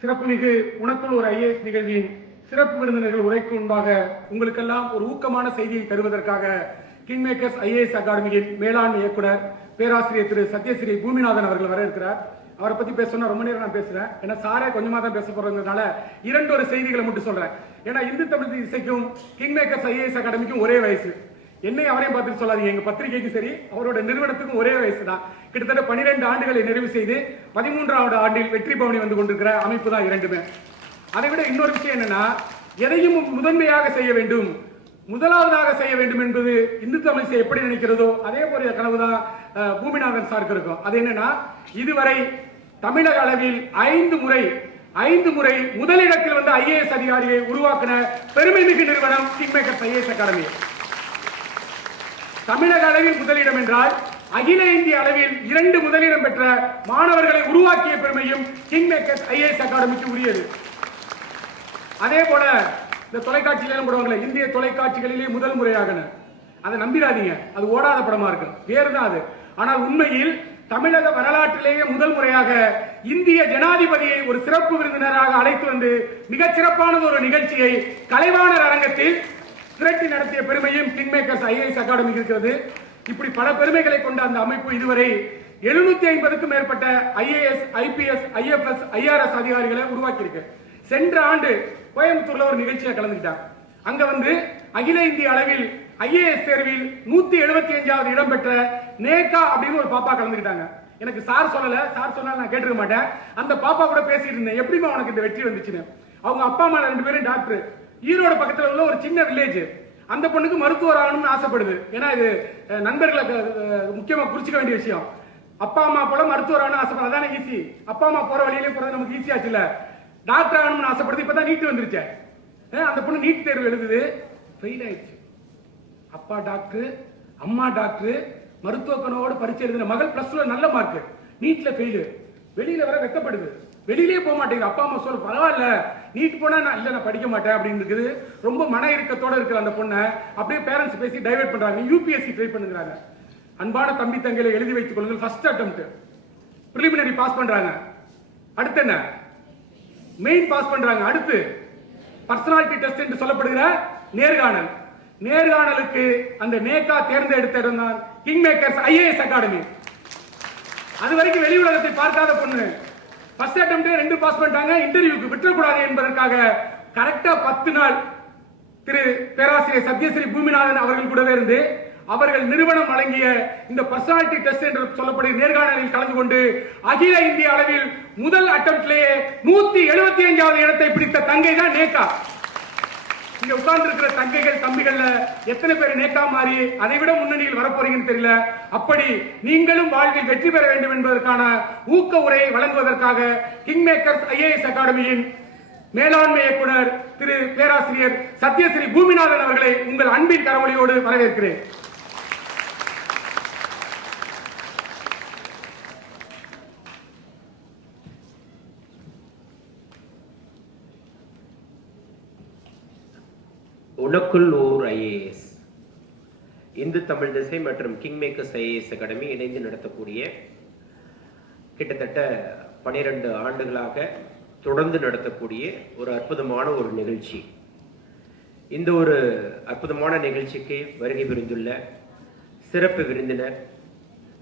சிறப்புமிகு உனக்குள் ஒரு ஐஏஎஸ் நிகழ்வின் சிறப்பு விருந்தினர்கள் உரைக்கு முன்பாக உங்களுக்கெல்லாம் ஒரு ஊக்கமான செய்தியை தருவதற்காக கிங் மேக்கர்ஸ் ஐஏஎஸ் அகாடமியின் மேலாண்மை இயக்குனர் பேராசிரியர் திரு சத்யஸ்ரீ பூமிநாதன் அவர்கள் வர இருக்கிறார். அவரை பத்தி பேசணும்னா ரொம்ப நேரம் நான் பேசுறேன். ஏன்னா சாரே கொஞ்சமா தான் பேச போறதுனால இரண்டு செய்திகளை மட்டும் சொல்றேன். ஏன்னா இந்து தமிழ் இசைக்கும் கிங் மேக்கர்ஸ் ஐஏஎஸ் அகாடமிக்கும் ஒரே வயசு. என்னை அவரையும் பார்த்துட்டு சொல்லாதீங்க, எங்க பத்திரிகைக்கு சரி அவரோட நிறுவனத்துக்கும் ஒரே வயசு தான். கிட்டத்தட்ட 12 ஆண்டுகளை நிறைவு செய்து 13வது ஆண்டில் வெற்றி பவனி வந்து கொண்டிருக்கிற அமைப்பு தான் இரண்டுமே. அதை விட இன்னொரு விஷயம் என்னன்னா, எதையும் முதன்மையாக செய்ய வேண்டும், முதலாவதாக செய்ய வேண்டும் என்பது இந்து தமிழ் எப்படி நினைக்கிறதோ அதே போல கனவுதான் பூமிநாதன் சாருக்கு இருக்கும். அது என்னன்னா, இதுவரை தமிழக அளவில் 5 முறை முதலிடத்தில் வந்து ஐஏஎஸ் அதிகாரியை உருவாக்கின பெருமைமிகு நிறுவனம் கிங் மேக்கர்ஸ் ஐஏஎஸ் அகாடமி. தமிழக அளவில் முதலிடம் என்றால் அகில இந்திய அளவில் 2 முதலிடம் பெற்ற மாணவர்களை உருவாக்கிய பெருமையும் கிங் மேக்கர்ஸ் ஐஏஎஸ் அகாடமிக்கு உரியது. அதே போல இந்த தொலைக்காட்சியிலும் போடுவாங்களே, இந்திய தொலைக்காட்சிகளிலே முதல் முறையாக, அதை நம்பிடாதீங்க, அது ஓடாத படமா இருக்கு, வேறுதான் அது. ஆனால் உண்மையில் தமிழக வரலாற்றிலேயே முதல் முறையாக இந்திய ஜனாதிபதியை ஒரு சிறப்பு விருந்தினராக அழைத்து வந்து மிகச் சிறப்பானது ஒரு நிகழ்ச்சியை கலைவாணர் அரங்கத்தில் திரட்டி நடத்திய பெருமையும் கிங் மேக்கர்ஸ் ஐஏஎஸ் அகாடமி இருக்கிறது. இப்படி பல பெருமைகளை கொண்ட அந்த அமைப்பு இதுவரை 750க்கும் மேற்பட்ட ஐஏஎஸ், ஐபிஎஸ், ஐஎஃப்எஸ், ஐஆர்எஸ் அதிகாரிகளை உருவாக்கி இருக்கு. சென்ற ஆண்டு கோயம்புத்தூர்ல ஒரு நிகழ்ச்சியை கலந்துக்கிட்டாங்க. அங்க வந்து அகில இந்திய அளவில் ஐஏஎஸ் தேர்வில் 175வது இடம் பெற்ற நேகா அப்படின்னு ஒரு பாப்பா கலந்துக்கிட்டாங்க. எனக்கு சார் சொல்லல, சார் சொன்னா நான் கேட்டிருக்க மாட்டேன். அந்த பாப்பா கூட பேசிட்டு இருந்தேன், எப்படிமா உனக்கு இந்த வெற்றி வந்துச்சுன்னு. அவங்க அப்பா அம்மா 2 பேரும் டாக்டர். ஈரோடு பக்கத்துல உள்ள ஒரு சின்ன வில்லேஜ். அந்த பொண்ணுக்கு மருத்துவர் ஆகணும்னு ஆசைப்படுது. ஏன்னா இது நண்பர்களை முக்கியமா குறிச்சிக்க வேண்டிய விஷயம். அப்பா அம்மா போல மருத்துவர் ஆகணும்னு ஆசைப்படுறது அதானே ஈஸி. அப்பா அம்மா போற வழியிலே போறது நமக்கு ஈஸி ஆச்சு இல்ல. டாக்டர் ஆகணும்னு ஆசைப்படுது. இப்பதான் நீட் வந்துருச்சு. அந்த பொண்ணு நீட் தேர்வு எழுதுது, ஃபெயில் ஆயிடுச்சு. அப்பா டாக்டர், அம்மா டாக்டர், மருத்துவ கனவோடு பரீட்சை எழுதின மகள் +2 நல்ல மார்க், நீட்ல ஃபெயில். வெளியில வர வெக்கப்படுது, வெளியிலே போக மாட்டேங்குது. அப்பா அம்மா சொல்ல பரவாயில்ல, நீட் போனா நான் இல்ல நான் படிக்க மாட்டேன் அப்படின்னு இருக்குது. ரொம்ப மன இறுக்கத்தோட இருக்கிற அந்த பொண்ணை அப்படியே பேரண்ட்ஸ் பேசி டைவர்ட் பண்றாங்க. யூபிஎஸ்சி ட்ரை பண்ணுறாங்க. அன்பான தம்பி தங்கைகளை எழுதி வைத்துக் கொள்ளுங்கள். ஃபர்ஸ்ட் அட்டெம்ப்ட் பிரிலிமினரி பாஸ் பண்றாங்க. அடுத்து என்ன, மெயின் பாஸ் பண்றாங்க. அடுத்து பர்சனாலிட்டி டெஸ்ட் என்று சொல்லப்படுகிற நேர்காணல். நேர்காணலுக்கு அந்த நேகா தேர்ந்தெடுத்த இடம் தான் கிங் மேக்கர்ஸ் ஐஏஎஸ் அகாடமி. அது வரைக்கும் வெளி உலகத்தை பார்க்காத பொண்ணு ஃபர்ஸ்ட் அட்டெம்ப்ட் 2 பாஸ் பண்ணிட்டாங்க. இன்டர்வியூக்கு விட்டுறக்கூடாது என்பதற்காக கரெக்டா 10 நாள் திரு பேராசிரியர் சத்யஸ்ரீ பூமிநாதன் அவர்கள் கூடவே இருந்து அவர்கள் நிறுவனம் வழங்கிய இந்த பர்சனாலிட்டி டெஸ்ட் என்று சொல்லப்படுகிற நேர்காணலில் கலந்து கொண்டு அகில இந்திய அளவில் முதல் அட்டெம்ப்ட்லேயே 175வது இடத்தை பிடித்த தங்கை தான் நேகா. இங்க உட்கார்ந்து இருக்கிற தங்கைகள் தம்பிகள்ல எத்தனை பேர் நேக்கா மாறி அதை விட முன்னணியில் வரப்போறீங்கன்னு தெரியல. அப்படி நீங்களும் வாழ்வில் வெற்றி பெற வேண்டும் என்பதற்கான ஊக்க உரையை வழங்குவதற்காக கிங் மேக்கர்ஸ் ஐஏஎஸ் அகாடமியின் மேலாண்மை இயக்குனர் திரு பேராசிரியர் சத்யஸ்ரீ பூமிநாதன் அவர்களை உங்கள் அன்பின் கரவொலியோடு வரவேற்கிறேன். உனக்குள் ஓர் ஐஏஎஸ், இந்து தமிழ் திசை மற்றும் கிங் மேக்கர்ஸ் ஐஏஎஸ் அகாடமி இணைந்து நடத்தக்கூடிய கிட்டத்தட்ட 12 ஆண்டுகளாக தொடர்ந்து நடத்தக்கூடிய ஒரு அற்புதமான ஒரு நிகழ்ச்சி. இந்த ஒரு அற்புதமான நிகழ்ச்சிக்கு வருகை புரிந்துள்ள சிறப்பு விருந்தினர்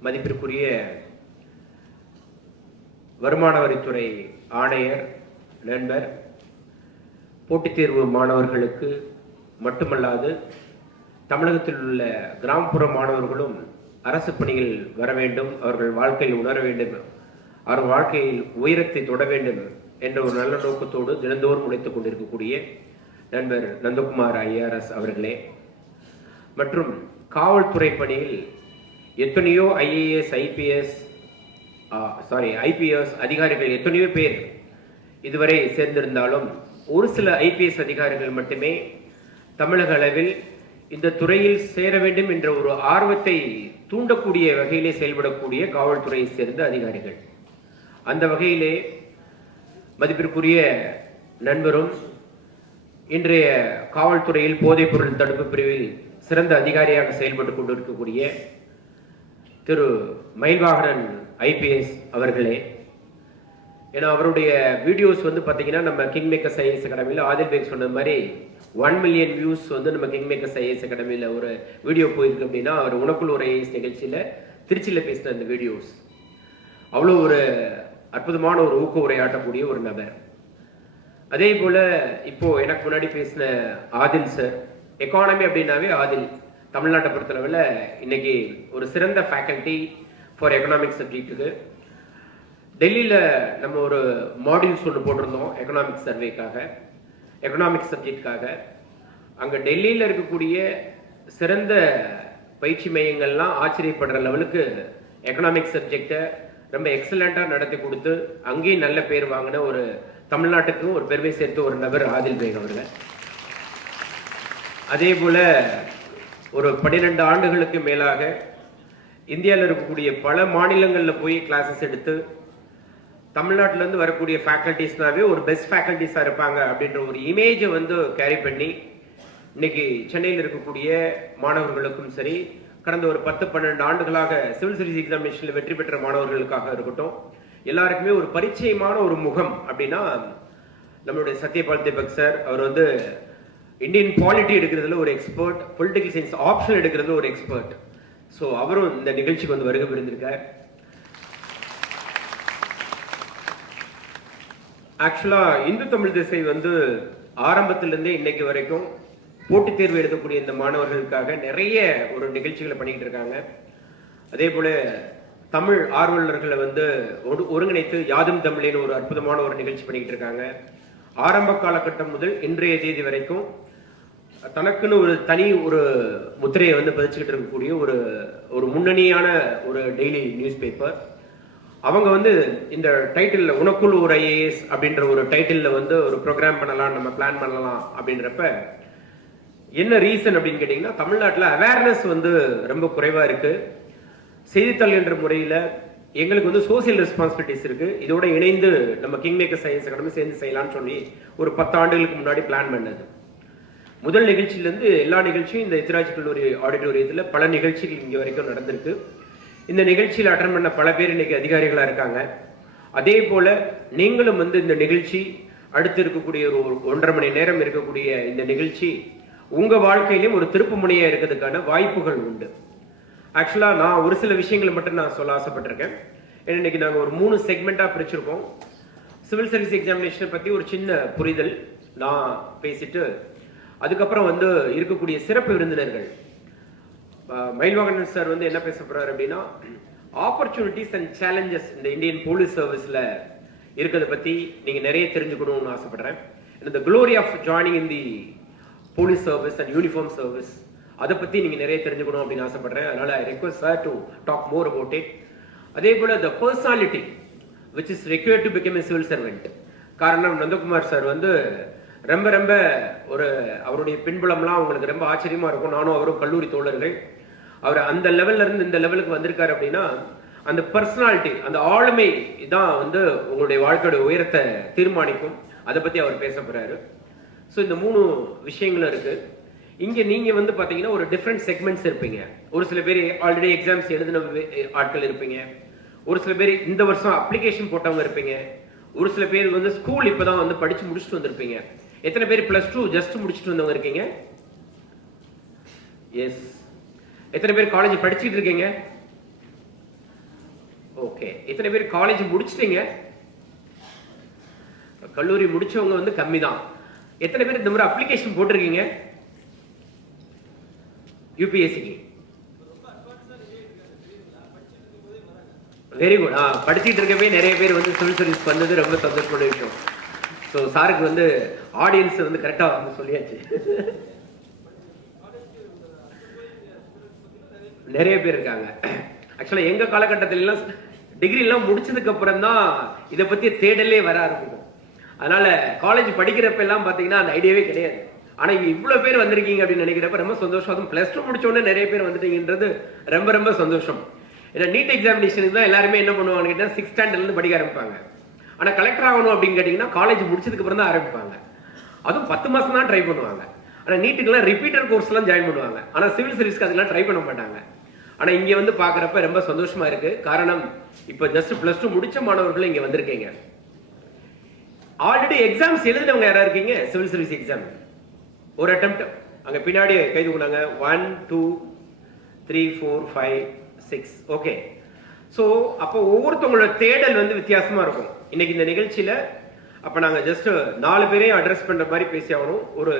மதிப்பிற்குரிய வருமான வரித்துறை ஆணையர் நண்பர், போட்டித் தேர்வு மாணவர்களுக்கு மட்டுமல்லாது தமிழகத்தில் உள்ள கிராமப்புற மாணவர்களும் அரசு பணியில் வர வேண்டும், அவர்கள் வாழ்க்கையில் உணர வேண்டும், அவர் வாழ்க்கையில் உயரத்தை தொட வேண்டும் என்ற ஒரு நல்ல நோக்கத்தோடு தினந்தோறும் உழைத்துக் கொண்டிருக்கக்கூடிய நண்பர் நந்தகுமார் ஐஆர்எஸ் அவர்களே, மற்றும் காவல்துறை பணியில் எத்தனையோ ஐபிஎஸ் அதிகாரிகள் எத்தனையோ பேர் இதுவரை சேர்ந்திருந்தாலும் ஒரு சில ஐபிஎஸ் அதிகாரிகள் மட்டுமே தமிழக அளவில் இந்த துறையில் சேர வேண்டும் என்ற ஒரு ஆர்வத்தை தூண்டக்கூடிய வகையிலே செயல்படக்கூடிய காவல்துறையை சேர்ந்த அதிகாரிகள். அந்த வகையிலே மதிப்பிற்குரிய நண்பரும் இன்றைய காவல்துறையில் போதைப் பொருள் தடுப்பு பிரிவில் சிறந்த அதிகாரியாக செயல்பட்டுக் கொண்டிருக்கக்கூடிய திரு மயில்வாகனன் ஐபிஎஸ் அவர்களே, ஏன்னா அவருடைய வீடியோஸ் வந்து பார்த்தீங்கன்னா நம்ம கிங் மேக்கர்ஸ் ஐஏஎஸ் அகாடமியில் ஆதில் பேக் சொன்ன மாதிரி 1 மில்லியன் வியூஸ் வந்து நம்ம கிங் மேக்கர்ஸ் ஐஏஎஸ் அகாடமியில் ஒரு வீடியோ போயிருக்கு அப்படின்னா அவர் உனக்குள் ஒரு ஐஏஎஸ் நிகழ்ச்சியில் திருச்சியில் பேசின அந்த வீடியோஸ் அவ்வளோ ஒரு அற்புதமான ஒரு ஊக்க உரையாற்றக்கூடிய ஒரு நபர். அதே போல இப்போ எனக்கு முன்னாடி பேசின ஆதில் சார், எக்கானமி அப்படின்னாவே ஆதில் தமிழ்நாட்டை பொறுத்தளவில் இன்னைக்கு ஒரு சிறந்த ஃபேக்கல்டி ஃபார் எக்கனாமிக்ஸ் சப்ஜெக்ட்டுக்கு. டெல்லியில் நம்ம ஒரு மாடியூல்ஸ் ஒன்று போட்டிருந்தோம் எக்கனாமிக்ஸ் சர்வேக்காக, எக்கனாமிக்ஸ் சப்ஜெக்டுக்காக. அங்கே டெல்லியில் இருக்கக்கூடிய சிறந்த பயிற்சி மையங்கள்லாம் ஆச்சரியப்படுற லெவலுக்கு எக்கனாமிக்ஸ் சப்ஜெக்டை ரொம்ப எக்ஸலண்ட்டாக நடத்தி கொடுத்து அங்கேயும் நல்ல பேர் வாங்கின ஒரு தமிழ்நாட்டுக்கும் ஒரு பெருமை சேர்த்து ஒரு நபர் ஆதில் பேக் அவர்கள். அதே போல ஒரு 12 ஆண்டுகளுக்கு மேலாக இந்தியாவில் இருக்கக்கூடிய பல மாநிலங்களில் போய் கிளாஸஸ் எடுத்து தமிழ்நாட்டிலேருந்து வரக்கூடிய ஃபேக்கல்டிஸ்னாவே ஒரு பெஸ்ட் ஃபேக்கல்டிஸாக இருப்பாங்க அப்படின்ற ஒரு இமேஜை வந்து கேரி பண்ணி இன்னைக்கு சென்னையில் இருக்கக்கூடிய மாணவர்களுக்கும் சரி, கடந்த ஒரு 10-12 ஆண்டுகளாக சிவில் சர்வீஸ் எக்ஸாமினேஷனில் வெற்றி பெற்ற மாணவர்களுக்காக இருக்கட்டும், எல்லாருக்குமே ஒரு பரிச்சயமான ஒரு முகம் அப்படின்னா நம்மளுடைய சத்யபால் தீபக் சார். அவர் வந்து இந்தியன் பாலிட்டி எடுக்கிறதுல ஒரு எக்ஸ்பர்ட், பொலிட்டிக்கல் சயின்ஸ் ஆப்ஷன் எடுக்கிறதுல ஒரு எக்ஸ்பர்ட். ஸோ அவரும் இந்த நிகழ்ச்சிக்கு வந்து வருகை புரிந்திருக்கார். ஆக்சுவலா இந்து தமிழ் திசை வந்து ஆரம்பத்திலிருந்தே இன்னைக்கு வரைக்கும் போட்டித் தேர்வு எழுதக்கூடிய இந்த மாணவர்களுக்காக நிறைய ஒரு நிகழ்ச்சிகளை பண்ணிக்கிட்டு இருக்காங்க. அதே போல தமிழ் ஆர்வலர்களை வந்து ஒருங்கிணைத்து யாதும் தமிழின் ஒரு அற்புதமான ஒரு நிகழ்ச்சி பண்ணிக்கிட்டு இருக்காங்க. ஆரம்ப காலகட்டம் முதல் இன்றைய தேதி வரைக்கும் தனக்குன்னு ஒரு தனி ஒரு முத்திரையை வந்து பதிச்சுக்கிட்டு இருக்கக்கூடிய ஒரு முன்னணியான ஒரு டெய்லி நியூஸ் பேப்பர். அவங்க வந்து இந்த டைட்டில் உனக்குள் ஒரு ஐஏஎஸ் அப்படின்ற ஒரு டைட்டில் வந்து ஒரு ப்ரோக்ராம் பண்ணலாம், நம்ம பிளான் பண்ணலாம் அப்படின்றப்ப என்ன ரீசன் அப்படின்னு கேட்டீங்கன்னா, தமிழ்நாட்டில் அவேர்னஸ் வந்து ரொம்ப குறைவா இருக்கு. செய்தித்தாள் என்ற முறையில் எங்களுக்கு வந்து சோசியல் ரெஸ்பான்சிபிலிட்டிஸ் இருக்கு. இதோட இணைந்து நம்ம கிங் மேக்கர்ஸ் ஐஏஎஸ் அகாடமி சேர்ந்து செய்யலாம்னு சொல்லி ஒரு 10 ஆண்டுகளுக்கு முன்னாடி பிளான் பண்ணது. முதல் நிகழ்ச்சியிலேருந்து எல்லா நிகழ்ச்சியும் இந்த எத்திராஜ் கல்லூரி ஆடிட்டோரியத்தில் பல நிகழ்ச்சிகள் இங்கே வரைக்கும் நடந்திருக்கு. இந்த நிகழ்ச்சியில் அட்டன் பண்ண பல பேர் இன்னைக்கு அதிகாரிகளாக இருக்காங்க. அதே போல நீங்களும் வந்து இந்த நிகழ்ச்சி அடுத்து இருக்கக்கூடிய ஒரு 1.5 மணி நேரம் இருக்கக்கூடிய இந்த நிகழ்ச்சி உங்க வாழ்க்கையிலும் ஒரு திருப்பு முனையா இருக்கிறதுக்கான வாய்ப்புகள் உண்டு. ஆக்சுவலா நான் ஒரு சில விஷயங்களை மட்டும் நான் சொல்ல ஆசைப்பட்டிருக்கேன். இன்னைக்கு நாங்கள் ஒரு 3 செக்மெண்டா பிரிச்சிருக்கோம். சிவில் சர்வீஸ் எக்ஸாமினேஷனை பத்தி ஒரு சின்ன புரிதல் நான் பேசிட்டு, அதுக்கப்புறம் வந்து இருக்கக்கூடிய சிறப்பு விருந்தினர்கள் மயில்வாகனன் சார் வந்து என்ன பேச போறாரு அப்படின்னா, ஆப்பர்ச்சுனிட்டிஸ் அண்ட் சேலஞ்சஸ் இந்த இந்தியன் போலீஸ் சர்வீஸ்ல இருக்கிறத பத்தி நீங்க நிறைய தெரிஞ்சுக்கணும்னு ஆசைப்படுறேன். இந்த glory of joining in the police service and uniform service அதை பத்தி நீங்க நிறைய தெரிஞ்சுக்கணும் அப்படின்னு ஆசைப்படுறேன். அதனால I request sir to talk more about it. அதே போல the personality which is required to become a civil servant. காரணம் நந்தகுமார் சார் வந்து ரொம்ப ரொம்ப ஒரு அவருடைய பின்புலம்லாம் உங்களுக்கு ரொம்ப ஆச்சரியமா இருக்கும். நானும் அவரும் கல்லூரி தோழர்கள். அவர் அந்த லெவல்ல இருந்து இந்த லெவலுக்கு வந்திருக்காரு அப்படின்னா அந்த பர்சனாலிட்டி, அந்த ஆளுமை தான் வந்து உங்களுடைய வாழ்க்கையோட உயரத்தை தீர்மானிக்கும். அதை பத்தி அவர் பேச போறாரு. ஸோ இந்த 3 விஷயங்களும் இருக்கு. இங்க நீங்க வந்து பாத்தீங்கன்னா ஒரு டிஃப்ரெண்ட் செக்மெண்ட்ஸ் இருப்பீங்க. ஒரு சில பேர் ஆல்ரெடி எக்ஸாம்ஸ் எழுதின ஆட்கள் இருப்பீங்க. ஒரு சில பேர் இந்த வருஷம் அப்ளிகேஷன் போட்டவங்க இருப்பீங்க. ஒரு சில பேர் வந்து ஸ்கூல் இப்பதான் வந்து படிச்சு முடிச்சுட்டு வந்திருப்பீங்க. எத்தனை பேர் +2 ஜஸ்ட் முடிச்சுட்டு வந்தவங்க இருக்கீங்க? எஸ். எத்தனை பேர் காலேஜ் படிச்சுட்டு இருக்கீங்க? ஓகே. எத்தனை பேர் காலேஜ் முடிச்சிட்டீங்க? கல்லூரி முடிச்சவங்க வந்து கம்மி தான். எத்தனை பேர் இந்த மாதிரி அப்ளிகேஷன் போட்டிருக்கீங்க யூபிஎஸ்சிக்கு? Very good. படிச்சுட்டு இருக்கவே நிறைய பேர் வந்து சிவில் சர்வீஸ் வந்தது ரொம்ப சந்தோஷமான விஷயம். ஸோ சாருக்கு வந்து ஆடியன்ஸ் வந்து கரெக்டா வந்து சொல்லியாச்சு. நிறைய பேர் இருக்காங்க. ஆக்சுவலா எங்க காலகட்டத்தில எல்லாம் டிகிரி எல்லாம் முடிச்சதுக்கு அப்புறம் தான் இதை பத்தி தேடலே வர ஆரம்பிக்கும். அதனால காலேஜ் படிக்கிறப்ப எல்லாம் பாத்தீங்கன்னா அந்த ஐடியாவே கிடையாது. ஆனா இங்க இவ்வளவு பேர் வந்திருக்கீங்க அப்படின்னு நினைக்கிறப்ப ரொம்ப சந்தோஷம். அதுவும் +2 முடிச்ச உடனே நிறைய பேர் வந்துட்டீங்கன்றது ரொம்ப ரொம்ப சந்தோஷம். ஏன்னா நீட் எக்ஸாமினேஷனுக்கு தான் எல்லாருமே என்ன பண்ணுவாங்க கேட்டா 6th ஸ்டாண்டர்ட்ல இருந்து படிக்க ஆரம்பிப்பாங்க. ஆனா கலெக்டர் ஆகணும் அப்படின்னு கேட்டீங்கன்னா காலேஜ் முடிச்சதுக்கு அப்புறம் தான் ஆரம்பிப்பாங்க. அதுவும் 10 மாசம் தான் ட்ரை பண்ணுவாங்க. ஆனா நீட்டுக்கெல்லாம் ரிப்பீட்டர் கோர்ஸ் எல்லாம் ஜாயின் பண்ணுவாங்க. ஆனா சிவில் சர்வீஸ்க்கு அதெல்லாம் ட்ரை பண்ண மாட்டாங்க. ஆனா இங்க வந்து பாக்குறப்ப ரொம்ப சந்தோஷமா இருக்கு. காரணம் இப்ப ஜஸ்ட் +2 முடிச்ச மாணவர்கள் இங்க வந்திருக்கீங்க. ஆல்ரெடி எக்ஸாம்ஸ் எழுதினவங்க யாரா இருக்கீங்க? சிவில் சர்வீஸ் எக்ஸாம் ஒரு அட்டெம்ப்ட் அங்க பின்னாடி கைது பண்ணாங்க. 1 2 3 4 5 6. ஓகே. ஸோ அப்போ ஒவ்வொருத்தவங்களோட தேடல் வந்து வித்தியாசமா இருக்கும். இன்னைக்கு இந்த நிகழ்ச்சியில அப்ப நாங்க ஜஸ்ட் 4 பேரையும் அட்ரஸ் பண்ற மாதிரி பேசி ஆகணும். ஒரு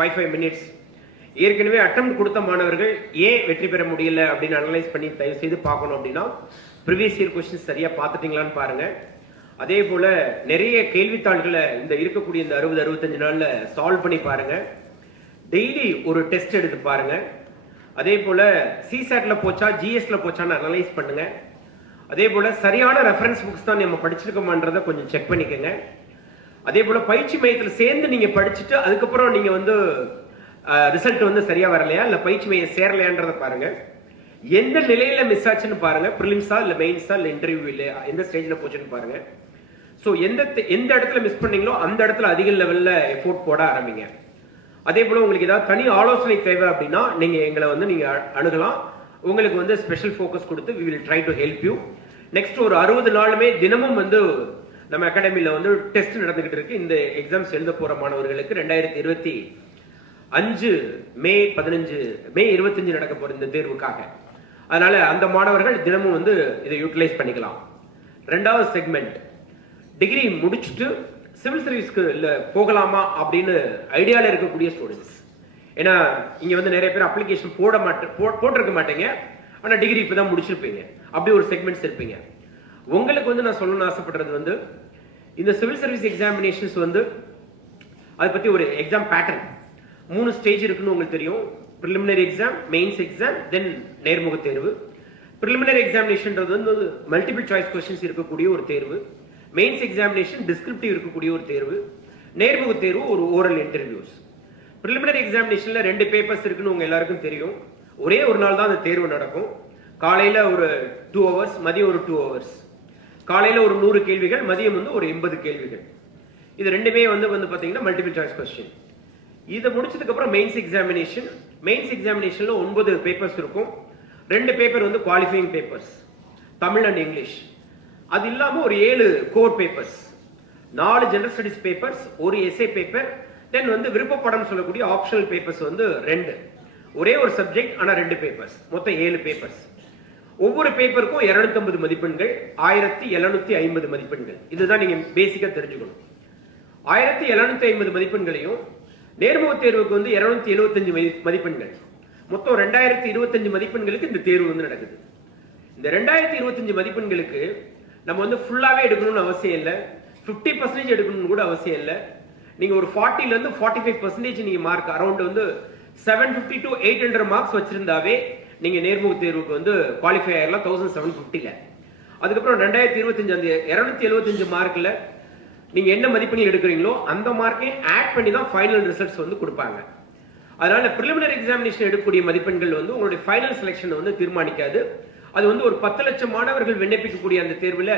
5 மினிட்ஸ். ஏற்கனவே அட்டெம்ப்ட் கொடுத்த மாணவர்கள் ஏன் வெற்றி பெற முடியல அப்படின்னு அனலைஸ் பண்ணி தயவு செய்து பார்க்கணும். அப்படின்னா ப்ரீவியஸ் இயர் கொஸ்டின்ஸ் சரியா பார்த்துட்டீங்களான்னு பாருங்க. அதே போல நிறைய கேள்வித்தாள்களை இந்த இருக்கக்கூடிய இந்த 60-65 நாள்ல சால்வ் பண்ணி பாருங்க. டெய்லி ஒரு டெஸ்ட் எடுத்து பாருங்க. அதே போல சிசாட்ல போச்சா ஜிஎஸ்ல போச்சான்னு அனலைஸ் பண்ணுங்க. அதே போல சரியான ரெஃபரன்ஸ் புக்ஸ் தான் நம்ம படிச்சிருக்கோமான்றதை கொஞ்சம் செக் பண்ணிக்கோங்க. அதே போல பயிற்சி மையத்தில் சேர்ந்து நீங்க படிச்சுட்டு அதுக்கப்புறம் நீங்க வந்து ரிசல்ட் வந்து சரியா வரலையா இல்ல பயிற்சி மையம் சேரலையான்றதை பாருங்க. எந்த நிலையில மிஸ் ஆச்சுன்னு பாருங்க. பிரிலிம்ஸா இல்ல மெயின்ஸா இல்ல இன்டர்வியூ இல்லையா எந்த ஸ்டேஜ்ல போச்சுன்னு பாருங்க. ஸோ எந்த இடத்துல மிஸ் பண்ணீங்களோ அந்த இடத்துல அதிக லெவல்ல எஃபோர்ட் போட ஆரம்பிங்க. அதே போல உங்களுக்கு ஏதாவது தனி ஆலோசனை தேவை அப்படின்னா நீங்க எங்களை வந்து நீங்க அணுகலாம். உங்களுக்கு வந்து ஸ்பெஷல் ஃபோக்கஸ் கொடுத்து we will try to help you. Next ஒரு 60 நாளுமே தினமும் வந்து நம்ம அகாடமியில வந்து டெஸ்ட் நடந்துகிட்டு இருக்கு. இந்த எக்ஸாம்ஸ் எழுத போற மாணவர்களுக்கு 2025 மே 25 நடக்க போற இந்த தேர்வுக்காக. அதனால அந்த மாணவர்கள் தினமும் வந்து இதை யூட்டிலைஸ் பண்ணிக்கலாம். ரெண்டாவது செக்மெண்ட் டிகிரி முடிச்சுட்டு சிவில் சர்வீஸ்க்கு இல்ல போகலாமா அப்படின்னு ஐடியால இருக்கக்கூடிய ஸ்டூடெண்ட்ஸ். ஏன்னா இங்க வந்து நிறைய பேர் அப்ளிகேஷன் போட்டிருக்க மாட்டீங்க. ஆனா டிகிரி இப்பதான் முடிச்சிருப்பீங்க. அப்படி ஒரு செக்மெண்ட்ஸ் இருப்பீங்க. உங்களுக்கு வந்து நான் சொல்லணும்னு ஆசைப்படுறது வந்து இந்த சிவில் சர்வீஸ் எக்ஸாமினேஷன்ஸ் வந்து அதை பத்தி ஒரு எக்ஸாம் பேட்டர்ன் 3 ஸ்டேஜ் இருக்குன்னு உங்களுக்கு தெரியும். பிரிலிமினரி எக்ஸாம், மெயின்ஸ் எக்ஸாம், தென் நேர்முக தேர்வு. பிரிலிமினரி எக்ஸாமினேஷன்றது வந்து மல்டிபிள் சாய்ஸ் கொஸ்டின்ஸ் இருக்கக்கூடிய ஒரு தேர்வு. மெயின்ஸ் எக்ஸாமினேஷன் டிஸ்கிரிப்டிவ் இருக்கக்கூடிய ஒரு தேர்வு. நேர்முக தேர்வு ஒரு ஓரல் இன்டர்வியூஸ். பிரிலிமினரி எக்ஸாமினேஷன்ல 2 பேப்பர்ஸ் இருக்குன்னு உங்க எல்லாருக்கும் தெரியும். ஒரே ஒரு நாள் தான் அந்த தேர்வு நடக்கும். காலையில ஒரு 2 hours, மதியம் ஒரு 2 hours. காலையில ஒரு 100 கேள்விகள், மதியம் வந்து ஒரு 80 கேள்விகள். இது ரெண்டுமே வந்து பாத்தீங்கன்னா மல்டிபிள் சாய்ஸ் கொஸ்டின். இதை முடிச்சதுக்கு அப்புறம் மெயின்ஸ் எக்ஸாமினேஷன். மெயின்ஸ் எக்ஸாமினேஷன்ல 9 பேப்பர்ஸ் இருக்கும். 2 பேப்பர் வந்து qualifying papers, Tamil and English. அது இல்லாம ஒரு 7 core papers, 4 general studies papers, ஒரு எஸ்ஏ பேப்பர், தென் வந்து விருப்பப்படம் சொல்லக்கூடிய ஆப்ஷனல் பேப்பர்ஸ் வந்து 2. ஒரே ஒரு சப்ஜெக்ட் ஆனா 2 பேப்பர்ஸ், மொத்தம் 7 பேப்பர்ஸ். ஒவ்வொரு பேப்பருக்கும் 250 மதிப்பெண்கள், 1750 மதிப்பெண்கள். இதுதான் நீங்க பேசிக்கா தெரிஞ்சுக்கணும். 1750 மதிப்பெண்களையும் நேர்முக தேர்வுக்கு வந்து 275 மதிப்பெண்கள், மொத்தம் 2025 மதிப்பெண்களுக்கு இந்த தேர்வு வந்து நடக்குது. இந்த 2025 மதிப்பெண்களுக்கு நம்ம வந்து ஃபுல்லாவே எடுக்கணும்னு அவசியம் இல்லை, 50% எடுக்கணும்னு கூட அவசியம் இல்லை. நீங்க ஒரு 40ல இருந்து 45% நீங்க மார்க் அரௌண்ட் வந்து 750 to 800 மார்க்ஸ் வச்சிருந்தாவே நீங்க நேர்முக தேர்வுக்கு வந்து குவாலிஃபை ஆயிரலாம் 1750ல. அதுக்கப்புறம் 2025 அந்த 275 மார்க்ல நீங்க என்ன மதிப்பெண்கள் எடுக்கிறீங்களோ அந்த மார்க்கையும் ஆட் பண்ணி தான் ஃபைனல் ரிசல்ட்ஸ் வந்து கொடுப்பாங்க. அதனால பிரிலிமினரி எக்ஸாமினேஷன் எடுக்கக்கூடிய மதிப்பெண்கள் வந்து உங்களுடைய ஃபைனல் செலெக்ஷன் வந்து தீர்மானிக்காது. அது வந்து ஒரு 10 லட்சம் மாணவர்கள் விண்ணப்பிக்கக்கூடிய அந்த தேர்வுல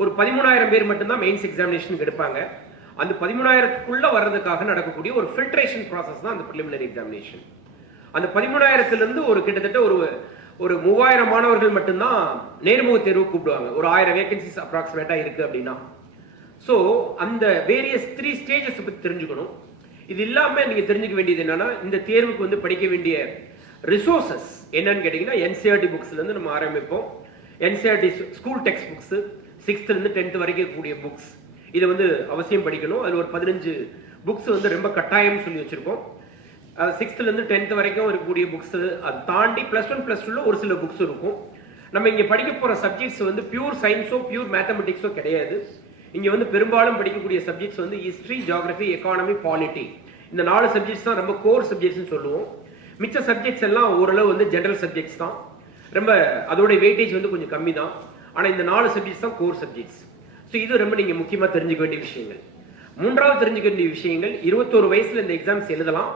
ஒரு 13,000 பேர் மட்டும்தான் மெயின்ஸ் எக்ஸாமினேஷன் எடுப்பாங்க. அந்த 13,000க்குள்ள வர்றதுக்காக நடக்கக்கூடிய ஒரு ஃபில்ட்ரேஷன் ப்ராசஸ் தான் அந்த பிரிலிமினரி எக்ஸாமினேஷன். அந்த 13,000ல இருந்து ஒரு கிட்டத்தட்ட ஒரு 3000 மாணவர்கள் மட்டும்தான் நேர்முக தேர்வு கூப்பிடுவாங்க. ஒரு 1000 வேகன்சிஸ் அப்ராக்சிமேட்டா இருக்கு அப்படின்னா. சோ அந்த வேரியஸ் 3 ஸ்டேஜஸ் பத்தி தெரிஞ்சுக்கணும். இது இல்லாம நீங்க தெரிஞ்சுக்க வேண்டியது என்னன்னா இந்த தேர்வுக்கு வந்து படிக்க வேண்டிய ரிசோர்சஸ் என்னன்னு கேட்டீங்கன்னா என்சிஆர்டி புக்ஸ்ல இருந்து நம்ம ஆரம்பிப்போம். NCERT school text books 6th இருந்து 10th வரைக்கும் இருக்கக்கூடிய புக்ஸ் இதை வந்து அவசியம் படிக்கணும். அது ஒரு 15 புக்ஸ் வந்து ரொம்ப கட்டாயம் சொல்லி வச்சிருக்கோம். 6th இருந்து 10th வரைக்கும் இருக்கக்கூடிய புக்ஸ், அது தாண்டி +1 +2ல ஒரு சில புக்ஸ் இருக்கும். நம்ம இங்க படிக்க போற சப்ஜெக்ட்ஸ் வந்து பியூர் சயின்ஸோ பியூர் மேத்தமெட்டிக்ஸோ கிடையாது. இங்க வந்து பெரும்பாலும் படிக்கக்கூடிய சப்ஜெக்ட்ஸ் வந்து ஹிஸ்டரி, ஜியோகிராஃபி, எக்கானமி, பாலிட்டி. இந்த 4 சப்ஜெக்ட்ஸ் தான் ரொம்ப கோர் சப்ஜெக்ட்ஸ் சொல்லுவோம். மிச்ச சப்ஜெக்ட்ஸ் எல்லாம் ஓரளவு வந்து ஜெனரல் சப்ஜெக்ட்ஸ் தான். ரொம்ப அதோட வெயிட்டேஜ் வந்து கொஞ்சம் கம்மி தான். ஆனா இந்த 4 சப்ஜெக்ட்ஸ் தான் கோர் சப்ஜெக்ட்ஸ். ஸோ இது ரொம்ப நீங்க முக்கியமா தெரிஞ்சுக்க வேண்டிய விஷயங்கள். 3வது தெரிஞ்சுக்க வேண்டிய விஷயங்கள், 21 வயசுல இந்த எக்ஸாம்ஸ் எழுதலாம்.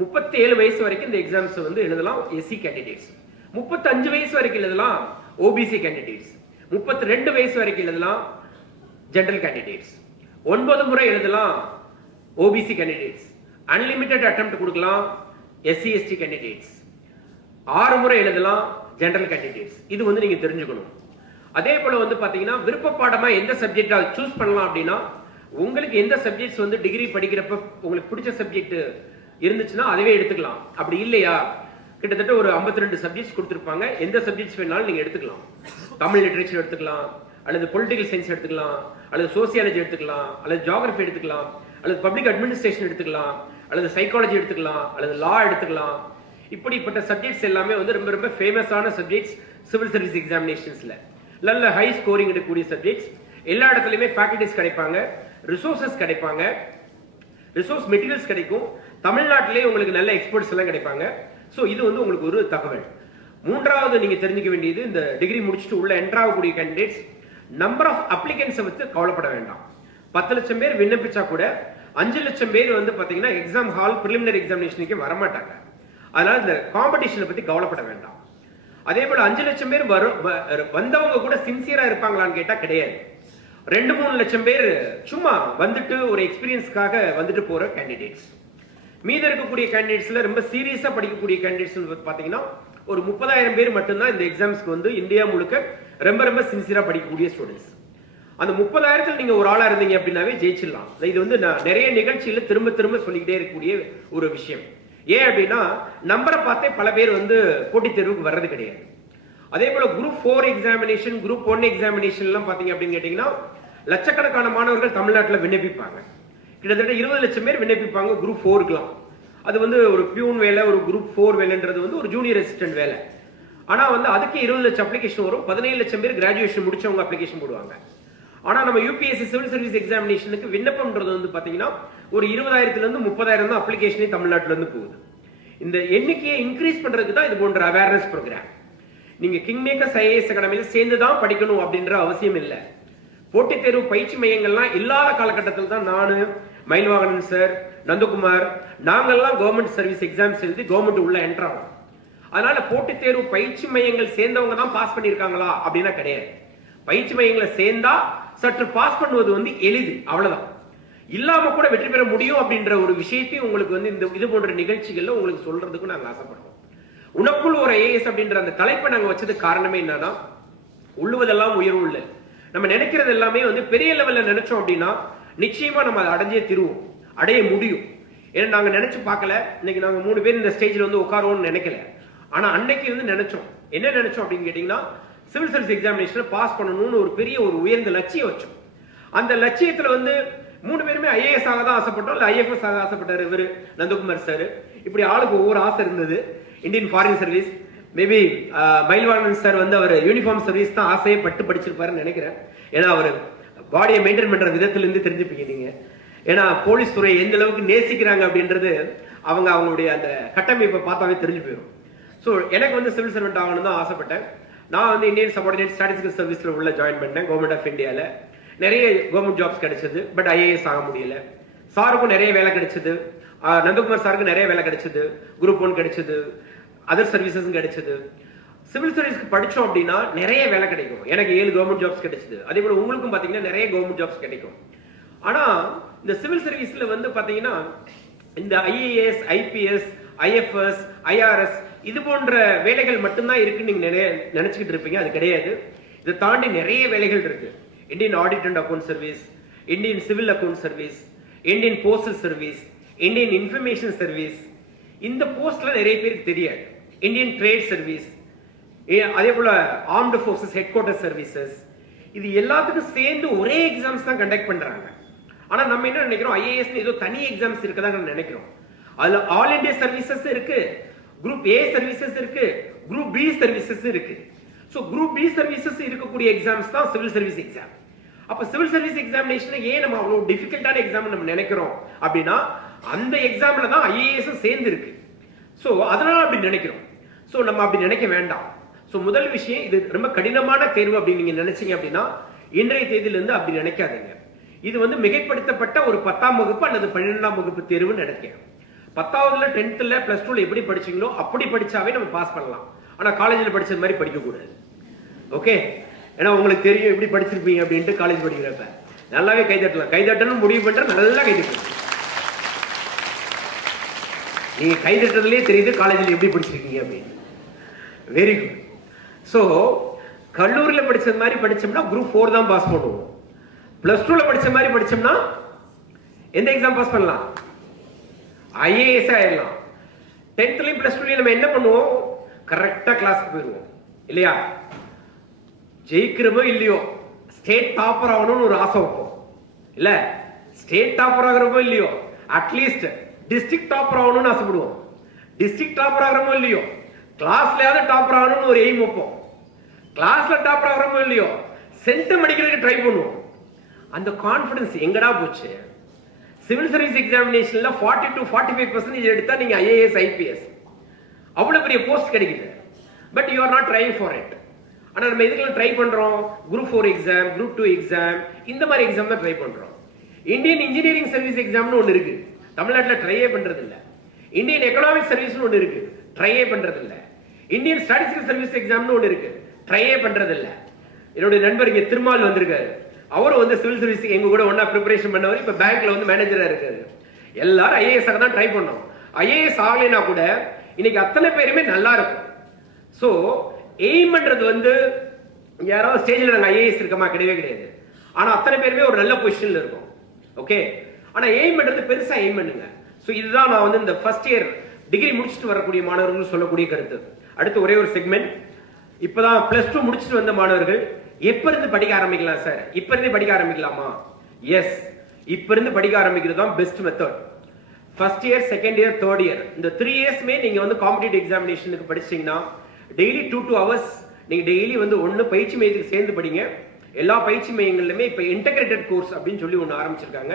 37 வயசு வரைக்கும் இந்த எக்ஸாம்ஸ் வந்து எழுதலாம் எஸ்சி கேண்டிடேட்ஸ். 35 வயசு வரைக்கும் எழுதலாம் ஓபிசி கேண்டிடேட்ஸ். 32 வயசு வரைக்கும் எழுதலாம் ஜெனரல் கேண்டிடேட்ஸ். 9 முறை எழுதலாம் ஓபிசி கேண்டிடேட்ஸ். அன்லிமிட்டெட் அட்டெம்ப்ட் கொடுக்கலாம் எஸ்சி எஸ்டி கேண்டிடேட்ஸ். 6 முறை எழுதலாம் ஜெனரல் கேண்டிடேட்ஸ். இது வந்து நீங்க தெரிஞ்சுக்கணும். அதே போல வந்து பாத்தீங்கன்னா விருப்ப பாடமா எந்த சப்ஜெக்டா சூஸ் பண்ணலாம் அப்படின்னா உங்களுக்கு எந்த சப்ஜெக்ட்ஸ் வந்து டிகிரி படிக்கிறப்ப உங்களுக்கு பிடிச்ச சப்ஜெக்ட் இருந்துச்சுன்னா அதுவே எடுத்துக்கலாம். அப்படி இல்லையா, கிட்டத்தட்ட ஒரு 52 சப்ஜெக்ட்ஸ் கொடுத்துருப்பாங்க. எந்த சப்ஜெக்ட்ஸ் வேணாலும் நீங்க எடுத்துக்கலாம். தமிழ் லிட்டரேச்சர் எடுத்துக்கலாம், அல்லது பொலிட்டிக்கல் சயின்ஸ் எடுத்துக்கலாம், அல்லது சோசியாலஜி எடுத்துக்கலாம், அல்லது ஜியோகிராஃபி எடுத்துக்கலாம், அல்லது பப்ளிக் அட்மினிஸ்ட்ரேஷன் எடுத்துக்கலாம், அல்லது சைக்காலஜி எடுத்துக்கலாம், அல்லது லா எடுத்துக்கலாம். இப்படிப்பட்ட சப்ஜெக்ட்ஸ் எல்லாமே வந்து ரொம்ப ரொம்ப ஃபேமஸான சப்ஜெக்ட்ஸ் சிவில் சர்வீஸ் எக்ஸாமினேஷன்ஸ்ல. நல்ல ஹை ஸ்கோரிங் எடுக்கக்கூடிய சப்ஜெக்ட்ஸ். எல்லா இடத்துலையுமே ஃபேக்கல்டிஸ் கிடைப்பாங்க, ரிசோர்சஸ் கிடைப்பாங்க, ரிசோர்ஸ் மெட்டீரியல்ஸ் கிடைக்கும். தமிழ்நாட்டிலேயே உங்களுக்கு நல்ல எக்ஸ்பர்ட்ஸ் எல்லாம் கிடைப்பாங்க. ஸோ இது வந்து உங்களுக்கு ஒரு தகவல். மூன்றாவது நீங்க தெரிஞ்சுக்க வேண்டியது, இந்த டிகிரி முடிச்சுட்டு உள்ள என்டர் ஆகக்கூடிய கேண்டிடேட்ஸ் நம்பர் ஆஃப் அப்ளிகன்ஸை வச்சு கவலைப்பட வேண்டாம். 10 லட்சம் பேர் விண்ணப்பிச்சா கூட 5 லட்சம் பேர் வந்து பாத்தீங்கன்னா எக்ஸாம் ஹால் பிரிலிமினரி எக்ஸாமினேஷனுக்கு வரமாட்டாங்க. அதனால இந்த காம்படிஷனை பத்தி கவலைப்பட வேண்டாம். அதே போல 5 லட்சம் பேர் வந்தவங்க கூட சின்சியரா இருப்பாங்களான்னு கேட்டா கிடையாது. 2-3 லட்சம் பேர் சும்மா வந்துட்டு ஒரு எக்ஸ்பீரியன்ஸ்க்காக வந்துட்டு போற கேண்டிடேட்ஸ். மீத இருக்கக்கூடிய கேண்டிடேட்ஸ்ல ரொம்ப சீரியஸா படிக்கக்கூடிய கேண்டிடேட்ஸ் பாத்தீங்கன்னா ஒரு 30,000 பேர் மட்டும்தான் இந்த எக்ஸாம்ஸ்க்கு வந்து இந்தியா முழுக்க ரொம்ப ரொம்ப சின்சியரா படிக்கக்கூடிய ஸ்டூடெண்ட்ஸ். அந்த 30,000 நீங்க ஒரு ஆளா இருந்தீங்க அப்படின்னாவே ஜெயிச்சிடலாம். இது வந்து நான் நிறைய நிகழ்ச்சியில திரும்ப திரும்ப சொல்லிக்கிட்டே இருக்கக்கூடிய ஒரு விஷயம். ஏன் அப்படின்னா நம்பரை பார்த்தே பல பேர் வந்து போட்டித் தேர்வுக்கு வர்றது கிடையாது. அதே போல குரூப் 4 எக்ஸாமினேஷன், குரூப் 1 எக்ஸாமினேஷன் எல்லாம் பாத்தீங்க அப்படின்னு கேட்டீங்கன்னா லட்சக்கணக்கான மாணவர்கள் தமிழ்நாட்டில் விண்ணப்பிப்பாங்க. கிட்டத்தட்ட 20 லட்சம் பேர் விண்ணப்பிப்பாங்க குரூப் 4க்குலாம். அது வந்து ஒரு பியூன் வேலை, ஒரு குரூப் 4 வேலைன்றது வந்து ஒரு ஜூனியர் அசிஸ்டன்ட் வேலை. ஆனா வந்து அதுக்கு 20 லட்சம் அப்ளிகேஷன் வரும். 17 லட்சம் பேர் கிராஜுவேஷன் முடிச்சவங்க அப்ளிகேஷன் போடுவாங்க. ஆனா நம்ம யூபிஎஸ்சி சிவில் சர்வீஸ் எக்ஸாமினேஷனுக்கு விண்ணப்பம்ன்றது வந்து பாத்தீங்கன்னா ஒரு 20,000 இருந்து 30,000 தான் அப்ளிகேஷனே தமிழ்நாட்டில இருந்து போகுது. இந்த எண்ணிக்கையை இன்க்ரீஸ் பண்றதுக்கு தான் இது போன்ற அவேர்னஸ் ப்ரோக்ராம். நீங்க கிங் மேக்கர்ஸ் ஐஏஎஸ் அகாடமியில சேர்ந்து தான் படிக்கணும் அப்படின்ற அவசியம் இல்லை. போட்டித் தேர்வு பயிற்சி மையங்கள்லாம் இல்லாத காலகட்டத்தில் தான் நானு, மயில்வாகனன் சார், நந்தகுமார், நாங்கெல்லாம் கவர்மெண்ட் சர்வீஸ் எக்ஸாம்ஸ் எழுதி கவர்மெண்ட் உள்ள என்டர் ஆகும். அதனால போட்டித் தேர்வு பயிற்சி மையங்கள் சேர்ந்தவங்க தான் பாஸ் பண்ணியிருக்காங்களா அப்படின்னா கிடையாது. பயிற்சி மையங்களை சேர்ந்தா சற்று பாஸ் பண்ணுவது வந்து எளிது, அவ்வளவுதான். இல்லாம கூட வெற்றி பெற முடியும் அப்படின்ற ஒரு விஷயத்தையும் உங்களுக்கு வந்து இந்த இது போன்ற நிகழ்ச்சிகள்ல உங்களுக்கு சொல்றதுக்கு நாங்க ஆசைப்படுறோம். உனக்குள் ஒரு ஐஏஎஸ் அப்படின்ற அந்த தலைப்பை நாங்க வச்சதுக்கு காரணமே என்னன்னா, உள்ளுவதெல்லாம் உயர்வு இல்லை. நம்ம நினைக்கிறது எல்லாமே வந்து பெரிய லெவல்ல நினைச்சோம் அப்படின்னா நிச்சயமா நம்ம அதை அடைஞ்சே திருவோம், அடைய முடியும். ஏன்னா நாங்க நினைச்சு பார்க்கல. இன்னைக்கு நாங்க 3 பேர் இந்த ஸ்டேஜ்ல வந்து உட்காரோன்னு நினைக்கல. ஆனா அன்னைக்கு வந்து நினைச்சோம். என்ன நினைச்சோம் அப்படின்னு கேட்டீங்கன்னா, சிவில் சர்வீஸ் எக்ஸாமினேஷன்ல பாஸ் பண்ணணும்னு ஒரு பெரிய ஒரு உயர்ந்த லட்சியம் வச்சோம். அந்த லட்சியத்துல வந்து 3 பேருமே ஐஏஎஸ் ஆக தான் ஆசைப்பட்டோம், இல்ல ஐஎஃப்எஸ் ஆக ஆசைப்பட்டாரு இவரு நந்தகுமார் சார். இப்படி ஆளுக்கு ஒவ்வொரு ஆசை இருந்தது. Indian foreign service, maybe Mylvahanan sir வந்து அவர் யூனிஃபார்ம் சர்வீஸ் தான் ஆசையை பட்டு படிச்சிருப்பாருன்னு நினைக்கிறேன். ஏன்னா அவர் பாடியை மெயின்டைன் பண்ற விதத்துல இருந்து தெரிஞ்சுப்பீங்க நீங்க. ஏன்னா போலீஸ் துறை எந்த அளவுக்கு நேசிக்கிறாங்க அப்படின்றது அவங்களுடைய அந்த கட்டமைப்பை பார்த்தாவே தெரிஞ்சு போயிடும். ஸோ எனக்கு வந்து சிவில் சர்வெண்ட் ஆகணும்னு தான் ஆசைப்பட்டேன். நான் வந்து இந்தியன் சபார்டினேட் ஸ்டாட்டிஸ்டிக்கல் சர்வீஸ்ல உள்ள ஜாயின் பண்ணேன். கவர்மெண்ட் ஆஃப் இந்தியால நிறைய கவர்மெண்ட் ஜாப்ஸ் கிடைச்சது. பட் ஐஏஎஸ் ஆக முடியல. சாருக்கும் நிறைய வேலை கிடைச்சது, நந்தகுமார் சாருக்கு நிறைய வேலை கிடைச்சது, குரூப் 1 கிடைச்சது, அதர் சர்வீசஸும் கிடைச்சது. சிவில் சர்வீஸ்க்கு படிச்சோம் அப்படின்னா நிறைய வேலை கிடைக்கும். எனக்கு 7 கவர்மெண்ட் ஜாப்ஸ் கிடைச்சது. அதே போல உங்களுக்கும் பாத்தீங்கன்னா நிறைய கவர்மெண்ட் ஜாப்ஸ் கிடைக்கும். ஆனா இந்த சிவில் சர்வீஸ்ல வந்து பாத்தீங்கன்னா இந்த ஐஏஎஸ், ஐபிஎஸ், ஐஎஃப்எஸ், ஐஆர்எஸ் இது போன்ற வேலைகள் மட்டும்தான் இருக்குன்னு நீங்க நினைச்சுக்கிட்டு இருப்பீங்க. அது கிடையாது. இதை தாண்டி நிறைய வேலைகள் இருக்கு. Indian audit and account service, Indian civil account service, Indian postal service, Indian information service. இந்த போஸ்ட்ல நிறைய பேருக்கு தெரியாது. இந்தியன் ட்ரேட் சர்வீஸ், அதே போல armed forces head quarter services, இது எல்லாத்துக்கும் சேர்ந்து ஒரே எக்ஸாம்ஸ் தான் கண்டக்ட் பண்றாங்க. ஆனா நம்ம என்ன நினைக்கிறோம், ஐஏஎஸ் ஏதோ தனி எக்ஸாம்ஸ் இருக்கதா நினைக்கிறோம். அதுல ஆல் இந்தியா சர்வீசஸ் இருக்கு, குரூப் ஏ சர்வீசஸ் இருக்கு, குரூப் பி சர்வீசஸ் இருக்கு. சோ குரூப் பி சர்வீசஸ் இருக்கக்கூடிய எக்ஸாம்ஸ் தான் சிவில் சர்வீஸ் எக்ஸாம். அப்ப சிவில் சர்வீஸ் எக்ஸாமினேஷன் ஏன் நம்ம அவ்வளவு டிஃபிகல்ட்டான எக்ஸாம் நம்ம நினைக்கிறோம் அப்படின்னா, அந்த எக்ஸாம்ல தான் ஐஏஎஸ் சேர்ந்து இருக்கு. சோ அதனால அப்படி நினைக்கிறோம். சோ நம்ம அப்படி நினைக்க வேண்டாம். சோ முதல் விஷயம், இது ரொம்ப கடினமான தேர்வு அப்படின்னு நீங்க நினைச்சீங்க அப்படின்னா இன்றைய தேதியில இருந்து அப்படி நினைக்காதீங்க. இது வந்து மிகைப்படுத்தப்பட்ட ஒரு 10ஆம் வகுப்பு அல்லது 12ஆம் வகுப்பு தேர்வுன்னு நினைக்கிறேன். 10ஆவதுல 10th பிளஸ் 2ல எப்படி படிச்சீங்களோ அப்படி படிச்சாவே நம்ம பாஸ் பண்ணலாம். ஆனா காலேஜ்ல படிச்சது மாதிரி படிக்க கூடாது. ஓகே? ஏன்னா உங்களுக்கு தெரியும் எப்படி படிச்சிருப்பீங்க அப்படின்ட்டு. காலேஜ் படிக்கிறப்ப நல்லாவே கைதட்டலாம். கைதட்டணும் முடிவு பண்ற நல்லா கைதட்டணும். நீங்க கைதட்டதுலயே தெரியுது காலேஜ்ல எப்படி படிச்சிருக்கீங்க அப்படின்னு. Very good. சோ கல்லூரியில படிச்சது மாதிரி படிச்சோம்னா குரூப் 4 தான் பாஸ் பண்ணுவோம். +2ல படிச்ச மாதிரி படிச்சோம்னா எந்த எக்ஸாம் பாஸ் பண்ணலாம்? ஐஏஎஸ் ஆயிடலாம். 10th +2 நம்ம என்ன பண்ணுவோம்? கரெக்டா கிளாஸ்க்கு போயிடுவோம் இல்லையா? ஜெயிக்கிறமோ இல்லையோ ஸ்டேட் டாப்பர் ஆகணும்னு ஒரு ஆசை வைப்போம் இல்ல? ஸ்டேட் டாப்பர் ஆகிறமோ இல்லையோ அட்லீஸ்ட் டிஸ்ட்ரிக்ட் டாப்பர் ஆகணும்னு ஆசைப்படுவோம். டிஸ்ட்ரிக்ட் டாப்பர் ஆகிறமோ இல்லையோ கிளாஸ்லயாவது டாப்பர் ஆகணும்னு ஒரு எய்ம் வைப்போம். கிளாஸ்ல டாப்பர் ஆகிறமோ இல்லையோ சென்டம் அடிக்கிறதுக்கு ட்ரை பண்ணுவோம். அந்த கான்ஃபிடன்ஸ் எங்கடா போச்சு? சிவில் சர்வீஸ் எக்ஸாமினேஷன்ல 40 to 45% எடுத்தா நீங்க ஐஏஎஸ் ஐபிஎஸ் அவ்வளவு பெரிய போஸ்ட் கிடைக்குது. But you are not trying for it. ஆனா நம்ம எதுக்கெல்லாம் ட்ரை பண்றோம்? குரூப் 4 எக்ஸாம், குரூப் 2 எக்ஸாம், இந்த மாதிரி எக்ஸாம் தான் ட்ரை பண்றோம். இந்தியன் இன்ஜினியரிங் சர்வீஸ் எக்ஸாம்னு ஒன்று இருக்கு, தமிழ்நாட்டில் ட்ரையே பண்றது இல்ல. இந்தியன் எக்கனாமிக் சர்வீஸ்னு ஒன்று இருக்கு, ட்ரையே பண்றது இல்ல. இந்தியன் ஸ்டாட்டிஸ்டிக்கல் சர்வீஸ் எக்ஸாம்னு ஒன்று இருக்கு, ட்ரையே பண்றது இல்ல. என்னுடைய நண்பர் இங்க திருமால் வந்திருக்காரு, அவரும் வந்து சிவில் சர்வீஸ் எங்க கூட ஒன்னா ப்ரிப்பரேஷன் பண்ணவர், இப்ப பேங்க்ல வந்து மேனேஜரா இருக்காரு. எல்லாரும் ஐஏஎஸ் தான் ட்ரை பண்ணோம். ஐஏஎஸ் ஆகலைன்னா கூட இன்னைக்கு அத்தனை பேருமே நல்லா இருக்கும். சோ எய்ம்ன்றது வந்து யாராவது ஸ்டேஜ்ல நாங்க ஐஏஎஸ் இருக்கமா? கிடையவே கிடையாது. ஆனா அத்தனை பேருமே ஒரு நல்ல பொசிஷன்ல இருக்கும். ஓகே, ஆனா எய்ம்ன்றது பெருசா எய்ம் பண்ணுங்க. சோ இதுதான் நான் வந்து இந்த ஃபர்ஸ்ட் இயர் டிகிரி முடிச்சுட்டு வரக்கூடிய மாணவர்கள் சொல்லக்கூடிய கருத்து. அடுத்து ஒரே ஒரு செக்மெண்ட், இப்பதான் +2 முடிச்சுட்டு வந்த மாணவர்கள் எப்ப இருந்து படிக்க ஆரம்பிக்கலாம் சார்? இப்ப இருந்து படிக்க ஆரம்பிக்கலாமா? எஸ், இப்ப இருந்து படிக்க ஆரம்பிக்கிறது தான் best method. First year, second year, third year இந்த 3 இயர்ஸ்மே நீங்க வந்து காம்படிட்டிவ் எக்ஸாமினேஷனுக்கு படிச்சீங்கன்னா டெய்லி 2 to 2 hours நீங்க டெய்லி வந்து ஒன்னு பயிற்சி மையத்துக்கு சேர்ந்து படிங்க. எல்லா பயிற்சி மையங்களிலுமே இப்ப இன்டகிரேட்டட் கோர்ஸ் அப்படின்னு சொல்லி ஒன்னு ஆரம்பிச்சிருக்காங்க.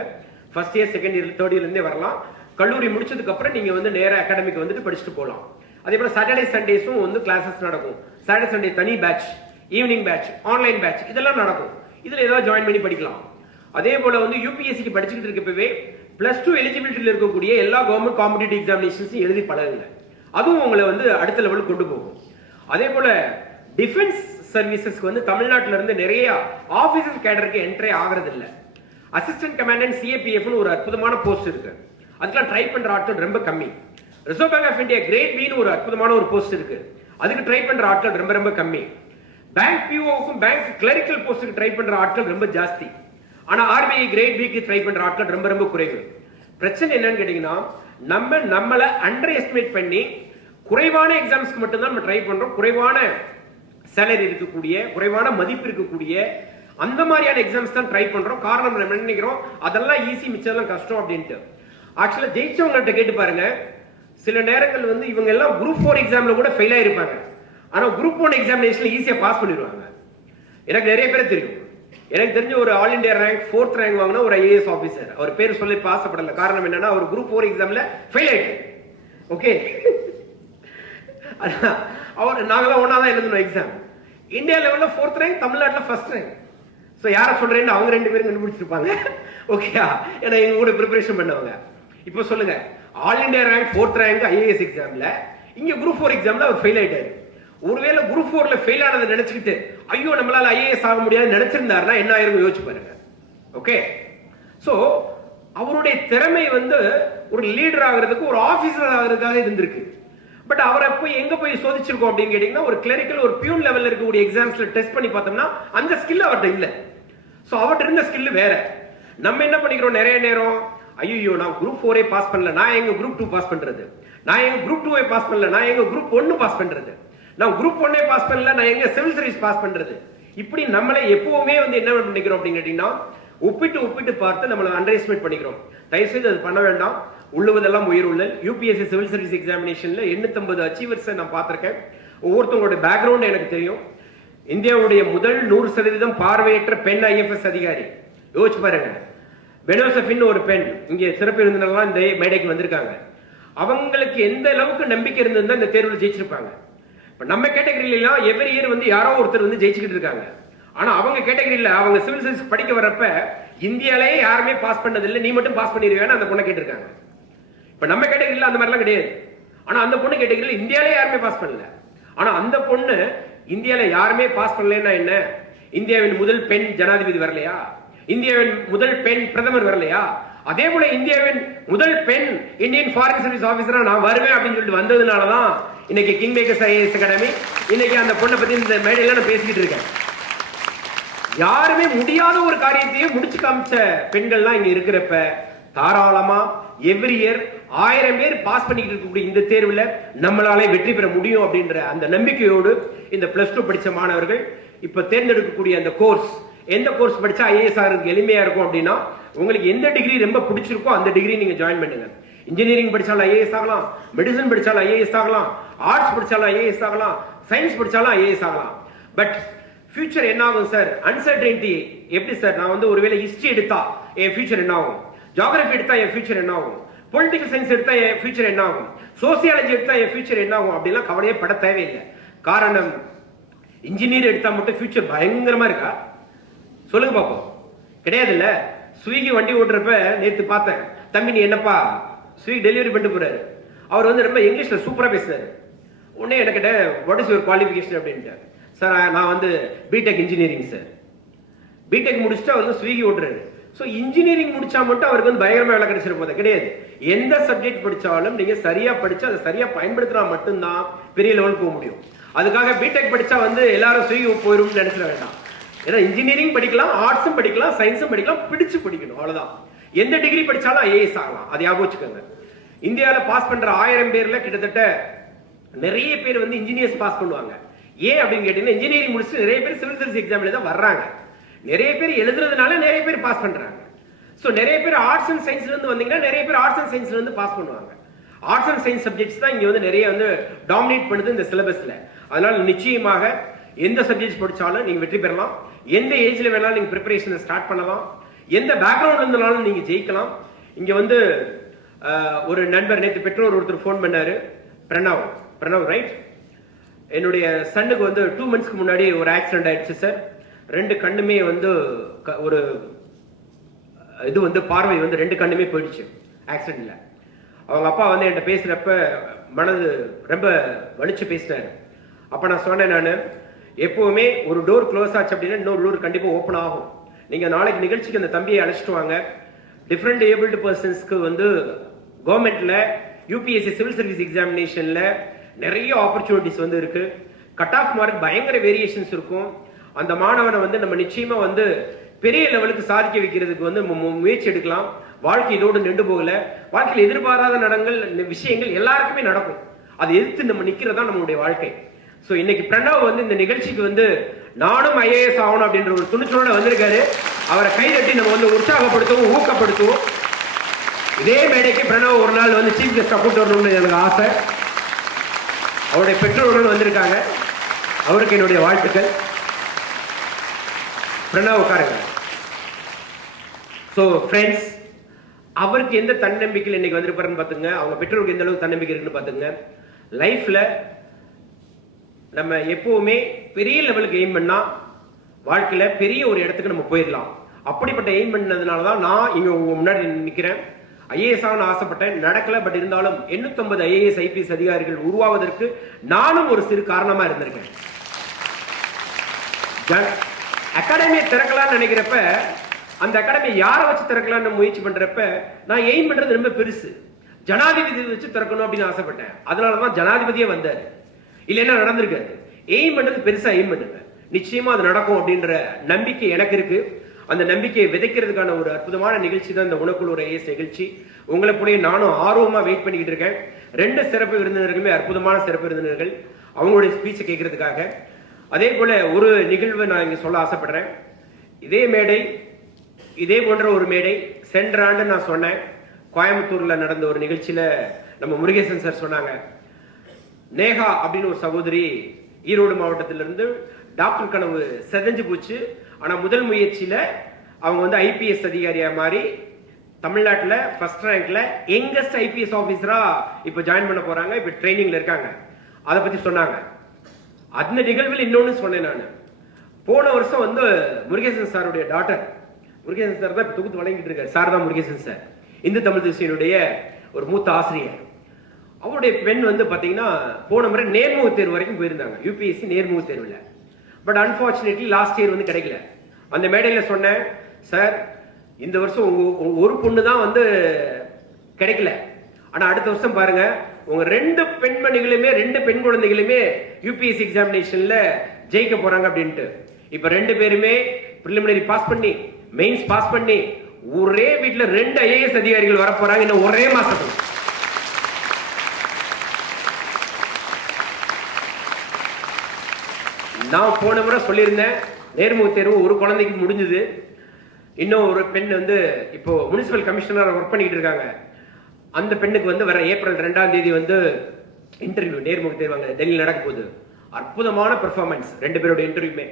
First year, second year, third இயர்ல இருந்தே வரலாம். கல்லூரி முடிச்சதுக்கு அப்புறம் நீங்க வந்து நேரா அகாடமிக் வந்துட்டு படிச்சுட்டு போகலாம். அதே போல சாட்டர்டே சண்டேஸும் வந்து கிளாஸஸ் நடக்கும். சாட்டர்டே சண்டே தனி batch, evening batch, online batch இதெல்லாம் நடக்கும். இதுல ஏதாவது ஜாயின் பண்ணி படிக்கலாம். அதே போல வந்து யூபிஎஸ்சிக்கு படிச்சுட்டு இருக்கப்பவே +2 எலிஜிபிலிட்டியில் இருக்கக்கூடிய எல்லா கவர்மெண்ட் காம்படிட்டிவ் எக்ஸாமினேஷன்ஸும் எழுதி பழகுங்க. அதுவும் உங்களை வந்து அடுத்த லெவலுக்கு கொண்டு போகும். அதே போல டிஃபென்ஸ் சர்வீசஸ்க்கு வந்து தமிழ்நாட்டில இருந்து நிறைய ஆபீசர் கேடருக்கு என்ட்ரி ஆகிறது இல்ல. அசிஸ்டன்ட் கமாண்டன்ட் சிஏபிஎஃப்னு ஒரு அற்புதமான போஸ்ட் இருக்கு, அதுக்கெல்லாம் ட்ரை பண்ற ஆட்கள் ரொம்ப கம்மி. Reserve bank of India great பின்னு ஒரு அற்புதமான ஒரு போஸ்ட் இருக்கு, அதுக்கு ட்ரை பண்ற ஆட்கள் ரொம்ப ரொம்ப கம்மி. பேங்க் பிஓவுக்கும் பேங்க் கிளரிக்கல் போஸ்டுக்கு ட்ரை பண்ற ஆட்கள் ரொம்ப ஜாஸ்தி. ஆனா ஆர்பிஐ கிரேட் பிக்கு ட்ரை பண்ற ஆட்கள் ரொம்ப ரொம்ப குறைவு. பிரச்சனை என்னன்னு கேட்டீங்கன்னா நம்மள அண்டர் எஸ்டிமேட் பண்ணி குறைவான எக்ஸாம்ஸ்க்கு மட்டும் தான் நம்ம ட்ரை பண்றோம். குறைவான சேலரி இருக்கக்கூடிய, குறைவான மதிப்பு இருக்கக்கூடிய அந்த மாதிரியான எக்ஸாம்ஸ் தான் ட்ரை பண்றோம். காரணம் நம்ம நினைக்கிறோம் அதெல்லாம் ஈஸி, மிச்சம் கஷ்டம் அப்படின்ட்டு. ஆக்சுவலா ஜெயிச்சவங்கள்ட்ட கேட்டு பாருங்க, சில நேரங்கள் வந்து இவங்க எல்லாம் குரூப் 4 எக்ஸாம்ல கூட ஃபெயில் ஆயிருப்பாங்க. ஆனா குரூப் 1 எக்ஸாமினேஷன்ல ஈஸியா பாஸ் பண்ணிடுவாங்க. எனக்கு நிறைய பேர் தெரியும். எனக்கு தெரிஞ்ச ஒரு all India rank 4th rank வாங்கின ஒரு ஐஏஎஸ் ஆபீசர், அவர் பேர் சொல்லி பாசப்படல. காரணம் என்னன்னா அவர் குரூப் 4 எக்ஸாம்ல ஃபெயில் ஆயிட்டு. ஓகே, அவர் நாங்களாம் ஒன்னா தான் எழுதணும் எக்ஸாம். இந்தியா லெவல்ல 4th ரேங்க், தமிழ்நாட்டில் 1st ரேங்க். ஸோ யாரை சொல்றேன்னு அவங்க 2 பேரும் கண்டுபிடிச்சிருப்பாங்க. ஓகேயா, ஏன்னா எங்க கூட ப்ரிப்பரேஷன் பண்ணவங்க. இப்போ சொல்லுங்க, all India rank 4th rank IAS எக்ஸாம்ல, இங்க குரூப் 4 எக்ஸாம்ல அவர் ஃபெயில் ஆயிட்டாரு. ஒருவேளை குரூப் 4ல ஃபெயில் ஆனதை நினைச்சுக்கிட்டு ஐயோ நம்மளால ஐஏஎஸ் ஆக முடியாது நினைச்சிருந்தாருன்னா என்ன ஆயிருக்கும் யோசிச்சு பாருங்க. ஓகே, சோ அவருடைய திறமை வந்து ஒரு லீடர் ஆகிறதுக்கு, ஒரு ஆபீசர் ஆகிறதுக்காக இருந்திருக்கு. பட் அவரை போய் எங்க போய் சோதிச்சிருக்கோம் அப்படின்னு கேட்டீங்கன்னா, ஒரு கிளரிக்கல், ஒரு பியூன் லெவல்ல இருக்கக்கூடிய எக்ஸாம்ஸ்ல டெஸ்ட் பண்ணி பார்த்தோம்னா அந்த ஸ்கில் அவர்கிட்ட இல்ல. சோ அவர்கிட்ட இருந்த ஸ்கில் வேற. நம்ம என்ன பண்ணிக்கிறோம் நிறைய நேரம், ஐயோ நான் குரூப் 4 பாஸ் பண்ணல, நான் எங்க குரூப் 2 பாஸ் பண்றது, நான் எங்க குரூப் 2 பாஸ் பண்ணல, நான் எங்க குரூப் 1 பாஸ் பண்றது, நான் குரூப் 1 பாஸ் பண்ணல, நான் எங்க சிவில் சர்வீஸ் பாஸ் பண்றது. இப்படி நம்மளை எப்பவுமே வந்து என்ன பண்ணிக்கிறோம் அப்படின்னு கேட்டீங்கன்னா, ஒப்பிட்டு பார்த்து நம்மளை அண்டர் எஸ்டிமேட் பண்ணிக்கிறோம். தயவுசெய்து அது பண்ண வேண்டாம். உள்ளுவதெல்லாம் உயிர் உள்ளல். யூபிஎஸ்சி சிவில் சர்வீஸ் எக்ஸாமினேஷன்ல 850 அச்சீவர்ஸை நான் பார்த்திருக்கேன். ஒவ்வொருத்தவங்களுடைய பேக்ரவுண்ட் எனக்கு தெரியும். இந்தியாவுடைய முதல் 100% பார்வையற்ற பெண் ஐஎஃப்எஸ் அதிகாரி, யோசிச்சு பாருங்க. பெனோசபின் ஒரு பெண் இங்கே சிறப்பு விருந்தினர்லாம் இந்த மேடைக்கு வந்திருக்காங்க. அவங்களுக்கு எந்த அளவுக்கு நம்பிக்கை இருந்திருந்தா இந்த தேர்வில் ஜெயிச்சிருப்பாங்க. நம்ம கேட்டகரியில எவ்ரி இயர் வந்து யாரோ ஒருத்தர் வந்து ஜெயிச்சுக்கிட்டு இருக்காங்க. ஆனா அவங்க கேட்டகரியில அவங்க சிவில் சர்வீஸ் படிக்க வரப்ப இந்தியாலேயே யாருமே பாஸ் பண்ணதில்லை, நீ மட்டும் பாஸ் பண்ணிருவேன்னு அந்த பொண்ணை கேட்டிருக்காங்க. இப்ப நம்ம கேட்டகரியில அந்த மாதிரிலாம் கிடையாது. ஆனா அந்த பொண்ணு கேட்டகரியில இந்தியாலே யாருமே பாஸ் பண்ணல. ஆனா அந்த பொண்ணு இந்தியால யாருமே பாஸ் பண்ணலன்னா என்ன, இந்தியாவின் முதல் பெண் ஜனாதிபதி வரலையா, இந்தியாவின் முதல் பெண் பிரதமர் வரலையா, அதே போல இந்தியாவின் முதல் பெண் இந்தியன் ஃபாரின் சர்வீஸ் ஆபீசரா நான் வருவேன் அப்படின்னு சொல்லிட்டு வந்ததுனாலதான் இன்னைக்கு கிங் மேக்கர்ஸ் ஐஏஎஸ் அகாடமி, இன்னைக்கு அந்த பொண்ணை பத்தி இந்த மேடையில நான் பேசிக்கிட்டு இருக்கேன். யாருமே முடியாத ஒரு காரியத்தையே முடிச்சு காமிச்ச பெண்கள்லாம் இங்க இருக்கிறப்ப தாராளமா எவ்ரி இயர் 1000 பேர் பாஸ் பண்ணிக்கிட்டு இருக்கக்கூடிய இந்த தேர்வுல நம்மளாலே வெற்றி பெற முடியும் அப்படின்ற அந்த நம்பிக்கையோடு இந்த +2 படிச்ச மாணவர்கள் இப்ப தேர்ந்தெடுக்கக்கூடிய அந்த கோர்ஸ், எந்த கோர்ஸ் படிச்சா ஐஏஎஸ் ஆகிறதுக்கு எளிமையா இருக்கும் அப்படின்னா, உங்களுக்கு எந்த டிகிரி ரொம்ப பிடிச்சிருக்கோ அந்த டிகிரி நீங்க ஜாயின் பண்ணுங்க. இன்ஜினியரிங் படிச்சாலும் ஐஏஎஸ் ஆகலாம், மெடிசன் படிச்சாலும் ஐஏஎஸ் ஆகலாம், ஆர்ட்ஸ் படிச்சாலும் ஐஏஎஸ் ஆகலாம், சயின்ஸ் படிச்சாலும் ஐஏஎஸ் ஆகலாம். பட் ஃபியூச்சர் என்ன ஆகும் சார்? அன்சர்டனிட்டி எப்படி சார்? நான் வந்து ஒருவேளை ஹிஸ்டரி எடுத்தா என் ஃபியூச்சர் என்ன ஆகும்? ஜியோகிராஃபி எடுத்தா என் ஃபியூச்சர் என்ன ஆகும்? பொலிட்டிக்கல் சயின்ஸ் எடுத்தா என் ஃபியூச்சர் என்ன ஆகும்? சோசியாலஜி எடுத்தா என் ஃபியூச்சர் என்ன ஆகும்? அப்படிலாம் கவலையே பட தேவையில்லை. காரணம், இன்ஜினியர் எடுத்தா மட்டும் ஃபியூச்சர் பயங்கரமா இருக்கா? சொல்லுங்க பாப்போம். கிடையாது இல்ல. ஸ்விக்கி வண்டி ஓட்டுறப்ப நேத்து பார்த்தேன், தம்பி நீ என்னப்பா ஸ்விக்கி டெலிவரி பண்ணிட்டு போறாரு. அவர் வந்து ரொம்ப இங்கிலீஷ்ல சூப்பரா பேசுறாரு. உடனே என்ன கேட்டேன், வாட் இஸ் யுவர் குவாலிஃபிகேஷன் அப்படின்ட்டு. சார் நான் வந்து பிடெக் இன்ஜினியரிங் சார். பிடெக் முடிச்சுட்டு அவர் வந்து ஸ்விக்கி ஓட்டுறாரு. ஸோ இன்ஜினியரிங் முடிச்சா மட்டும் அவருக்கு வந்து பயங்கரமா வேலை கிடைச்சிட போதா? கிடையாது. எந்த சப்ஜெக்ட் படிச்சாலும் நீங்க சரியா படிச்சு அதை சரியா பயன்படுத்தினா மட்டும்தான் பெரிய லெவலுக்கு போக முடியும். அதுக்காக பிடெக் படிச்சா வந்து எல்லாரும் ஸ்விக்கி போயிடும் நினைச்சிட வேண்டாம். ஏன்னா இன்ஜினியரிங் படிக்கலாம், ஆர்ட்ஸும் படிக்கலாம், சயின்ஸும் படிக்கலாம், பிடிச்சு படிக்கணும், அவ்வளவுதான். எந்த டிகிரி படிச்சாலும் ஐஏஎஸ் ஆகலாம், அதை ஞாபகம் வச்சுக்கோங்க. இந்தியாவில் பாஸ் பண்ற 1000 பேர்ல கிட்டத்தட்ட நிறைய பேர் வந்து இன்ஜினியர்ஸ் பாஸ் பண்ணுவாங்க. ஏன் அப்படின்னு கேட்டீங்கன்னா, இன்ஜினியரிங் முடிச்சு நிறைய பேர் சிவில் சர்வீஸ் எக்ஸாம்ல தான் வர்றாங்க. நிறைய பேர் எழுதுறதுனால நிறைய பேர் பாஸ் பண்றாங்க. சோ நிறைய பேர் ஆர்ட்ஸ் அண்ட் சயின்ஸ்ல இருந்து வந்தீங்கன்னா நிறைய பேர் ஆர்ட்ஸ் அண்ட் சயின்ஸ்ல இருந்து பாஸ் பண்ணுவாங்க. ஆர்ட்ஸ் அண்ட் சயின்ஸ் சப்ஜெக்ட்ஸ் தான் இங்க வந்து நிறைய வந்து டாமினேட் பண்ணுது இந்த சிலபஸ்ல. அதனால நிச்சயமாக எந்த சப்ஜெக்ட்ஸ் படிச்சாலும் நீங்க வெற்றி பெறலாம். எந்த ஏஜ்ல வேணாலும் நீங்க ப்ரிப்பரேஷனை ஸ்டார்ட் பண்ணலாம். எந்த பேக்ரவுண்ட்ல இருந்தாலும் நீங்க ஜெயிக்கலாம். இங்க வந்து ஒரு நண்பர் நேற்று பெற்றோர் ஒருத்தர் ஃபோன் பண்ணாரு, பிரணவ் ரைட்? என்னுடைய சன்னுக்கு வந்து 2 months முன்னாடி ஒரு ஆக்சிடென்ட் ஆயிடுச்சு சார். 2 கண்ணுமே வந்து ஒரு இது வந்து பார்வை வந்து 2 கண்ணுமே போயிடுச்சு ஆக்சிடென்ட்ல. அவங்க அப்பா வந்து என்கிட்ட பேசுறப்ப மனது ரொம்ப வலிச்சு பேசினாரு. அப்ப நான் சொன்னேன், நான் எப்பவுமே ஒரு டோர் க்ளோஸ் ஆச்சு அப்படின்னா இன்னொரு டோர் கண்டிப்பா ஓப்பன் ஆகும். நீங்க நாளைக்கு நிகழ்ச்சிக்கு அந்த தம்பியை அழைச்சிட்டு வாங்க. டிஃப்ரெண்ட் ஏபிள்டு பர்சன்ஸ்க்கு வந்து கவர்மெண்ட்ல யூபிஎஸ்சி சிவில் சர்வீஸ் எக்ஸாமினேஷன்ல நிறைய ஆப்பர்ச்சுனிட்டிஸ் வந்து இருக்கு. கட் ஆஃப் மார்க் பயங்கர வேரியேஷன்ஸ் இருக்கும். அந்த மாணவனை வந்து நம்ம நிச்சயமா வந்து பெரிய லெவலுக்கு சாதிக்க வைக்கிறதுக்கு வந்து முயற்சி எடுக்கலாம். வாழ்க்கை இதோடு நின்று போகல. வாழ்க்கையில் எதிர்பாராத விஷயங்கள் எல்லாருக்குமே நடக்கும். அதை எதிர்த்து நம்ம நிக்கிறதா நம்மளுடைய வாழ்க்கை. சோ இன்னைக்கு பிரணவ் வந்து இந்த நிகழ்ச்சிக்கு வந்து நானும் ஐஏஎஸ் ஆகணும் அப்படின்ற ஒரு துணிச்சலோட வந்திருக்காரு. அவரை கைதட்டி நம்ம வந்து உற்சாகப்படுத்துவோம், ஊக்கப்படுத்துவோம். இதே மேடைக்கு பிரணவ் ஒரு நாள் வந்து சீஃப் கெஸ்டா கூட்டு வரணும்னு எனக்கு ஆசை. அவருடைய பெற்றோர்கள் வந்திருக்காங்க, அவருக்கு என்னுடைய வாழ்த்துக்கள். பிரணவ் உட்காருங்க. ஸோ ஃப்ரெண்ட்ஸ், அவருக்கு எந்த தன்னம்பிக்கையில் இன்னைக்கு வந்திருப்பாருன்னு பார்த்துங்க. அவங்க பெற்றோருக்கு எந்த அளவுக்கு தன்னம்பிக்கை இருக்குன்னு பார்த்துங்க. லைஃப்ல நம்ம எப்பவுமே பெரிய லெவலுக்கு எய்ம் பண்ணா வாழ்க்கையில பெரிய ஒரு இடத்துக்கு நம்ம போயிடலாம். அப்படிப்பட்ட எய்ம் பண்ணதுனால தான் நான் இங்க உங்க முன்னாடி நிற்கிறேன். ஐஏஎஸ் ஆகணும்னு ஆசைப்பட்டேன், நடக்கல. பட் இருந்தாலும் 850 ஐஏஎஸ் ஐபிஎஸ் அதிகாரிகள் உருவாவதற்கு நானும் ஒரு சிறு காரணமா இருந்திருக்கேன். அகாடமியை திறக்கலாம்னு நினைக்கிறப்ப, அந்த அகாடமியை யாரை வச்சு திறக்கலாம்னு முயற்சி பண்றப்ப, நான் எய்ம் பண்றது ரொம்ப பெருசு. ஜனாதிபதி வச்சு திறக்கணும் அப்படின்னு ஆசைப்பட்டேன். அதனாலதான் ஜனாதிபதியே வந்தாரு. இல்லைன்னா நடந்திருக்காது. எய்ம் பண்றது பெருசா எய்ம் பண்ணுங்க, நிச்சயமா அது நடக்கும் அப்படின்ற நம்பிக்கை எனக்கு இருக்கு. அந்த நம்பிக்கையை விதைக்கிறதுக்கான ஒரு அற்புதமான நிகழ்ச்சி தான் இந்த உனக்குள் ஒரு ஐஏஎஸ் நிகழ்ச்சி. உங்களை போல நானும் ஆர்வமா வெயிட் பண்ணிக்கிட்டு இருக்கேன். 2 சிறப்பு விருந்தினர்களுமே அற்புதமான சிறப்பு விருந்தினர்கள், அவங்களுடைய ஸ்பீச்சை கேட்கறதுக்காக. அதே போல ஒரு நிகழ்வை நான் இங்க சொல்ல ஆசைப்படுறேன். இதே மேடை, இதே போன்ற ஒரு மேடை சென்ற ஆண்டு நான் சொன்னேன். கோயம்புத்தூர்ல நடந்த ஒரு நிகழ்ச்சியில நம்ம முருகேசன் சார் சொன்னாங்க, நேகா அப்படின்னு ஒரு சகோதரி ஈரோடு மாவட்டத்திலிருந்து டாக்டர் கனவு செதஞ்சு போச்சு. ஆனா முதல் முயற்சியில அவங்க வந்து ஐபிஎஸ் அதிகாரியா மாறி தமிழ்நாட்டுல ஃபர்ஸ்ட் ரேங்க்ல யங்கஸ்ட் ஐபிஎஸ் ஆபீசரா இப்ப ஜாயின் பண்ண போறாங்க. இப்ப ட்ரைனிங்ல இருக்காங்க. அதை பத்தி சொன்னாங்க. அந்த நிகழ்வில் இன்னொன்னு சொன்னேன் நான். போன வருஷம் வந்து முருகேசன் சாருடைய டாக்டர், முருகேசன் சார் தான் தொகுத்து வழங்கிட்டு இருக்காரு. சார் தான் முருகேசன் சார், இந்து தமிழ் தேசியனுடைய ஒரு மூத்த ஆசிரியர். அவருடைய பெண் வந்து பாத்தீங்கன்னா போன முறை நேர்முக தேர்வு வரைக்கும் போயிருந்தாங்க, யூபிஎஸ்சி நேர்முக தேர்வுல. பட் அன்பார்ச்சுனேட்லி லாஸ்ட் இயர் வந்து கிடைக்கல. அந்த மேடையில சொன்னேன், சார் இந்த வருஷம் ஒரு பொண்ணு தான் வந்து கிடைக்கல, ஆனா அடுத்த வருஷம் பாருங்க உங்க 2 பெண்மணிகளுமே 2 பெண் குழந்தைகளுமே யூபிஎஸ்சி எக்ஸாமினேஷன்ல ஜெயிக்க போறாங்க அப்படின்ட்டு. இப்ப 2 பேருமே பிரிலிமினரி பாஸ் பண்ணி மெயின்ஸ் பாஸ் பண்ணி ஒரே வீட்டுல 2 IAS அதிகாரிகள் வர போறாங்க இன்னும் ஒரே மாசத்துல. நான் போன முறை சொல்லியிருந்தேன், நேர்முக தேர்வு ஒரு குழந்தைக்கு முடிஞ்சது. இன்னும் ஒரு பெண் வந்து இப்போ முனிசிபல் கமிஷனர் ஒர்க் பண்ணிட்டு இருக்காங்க. அந்த பெண்ணுக்கு வந்து வர ஏப்ரல் 2ஆம் தேதி வந்து இன்டர்வியூ நேர்முக தேர்வாங்க டெல்லியில் நடக்க போகுது. அற்புதமான பெர்ஃபார்மன்ஸ் 2 பேரோட இன்டர்வியூமே.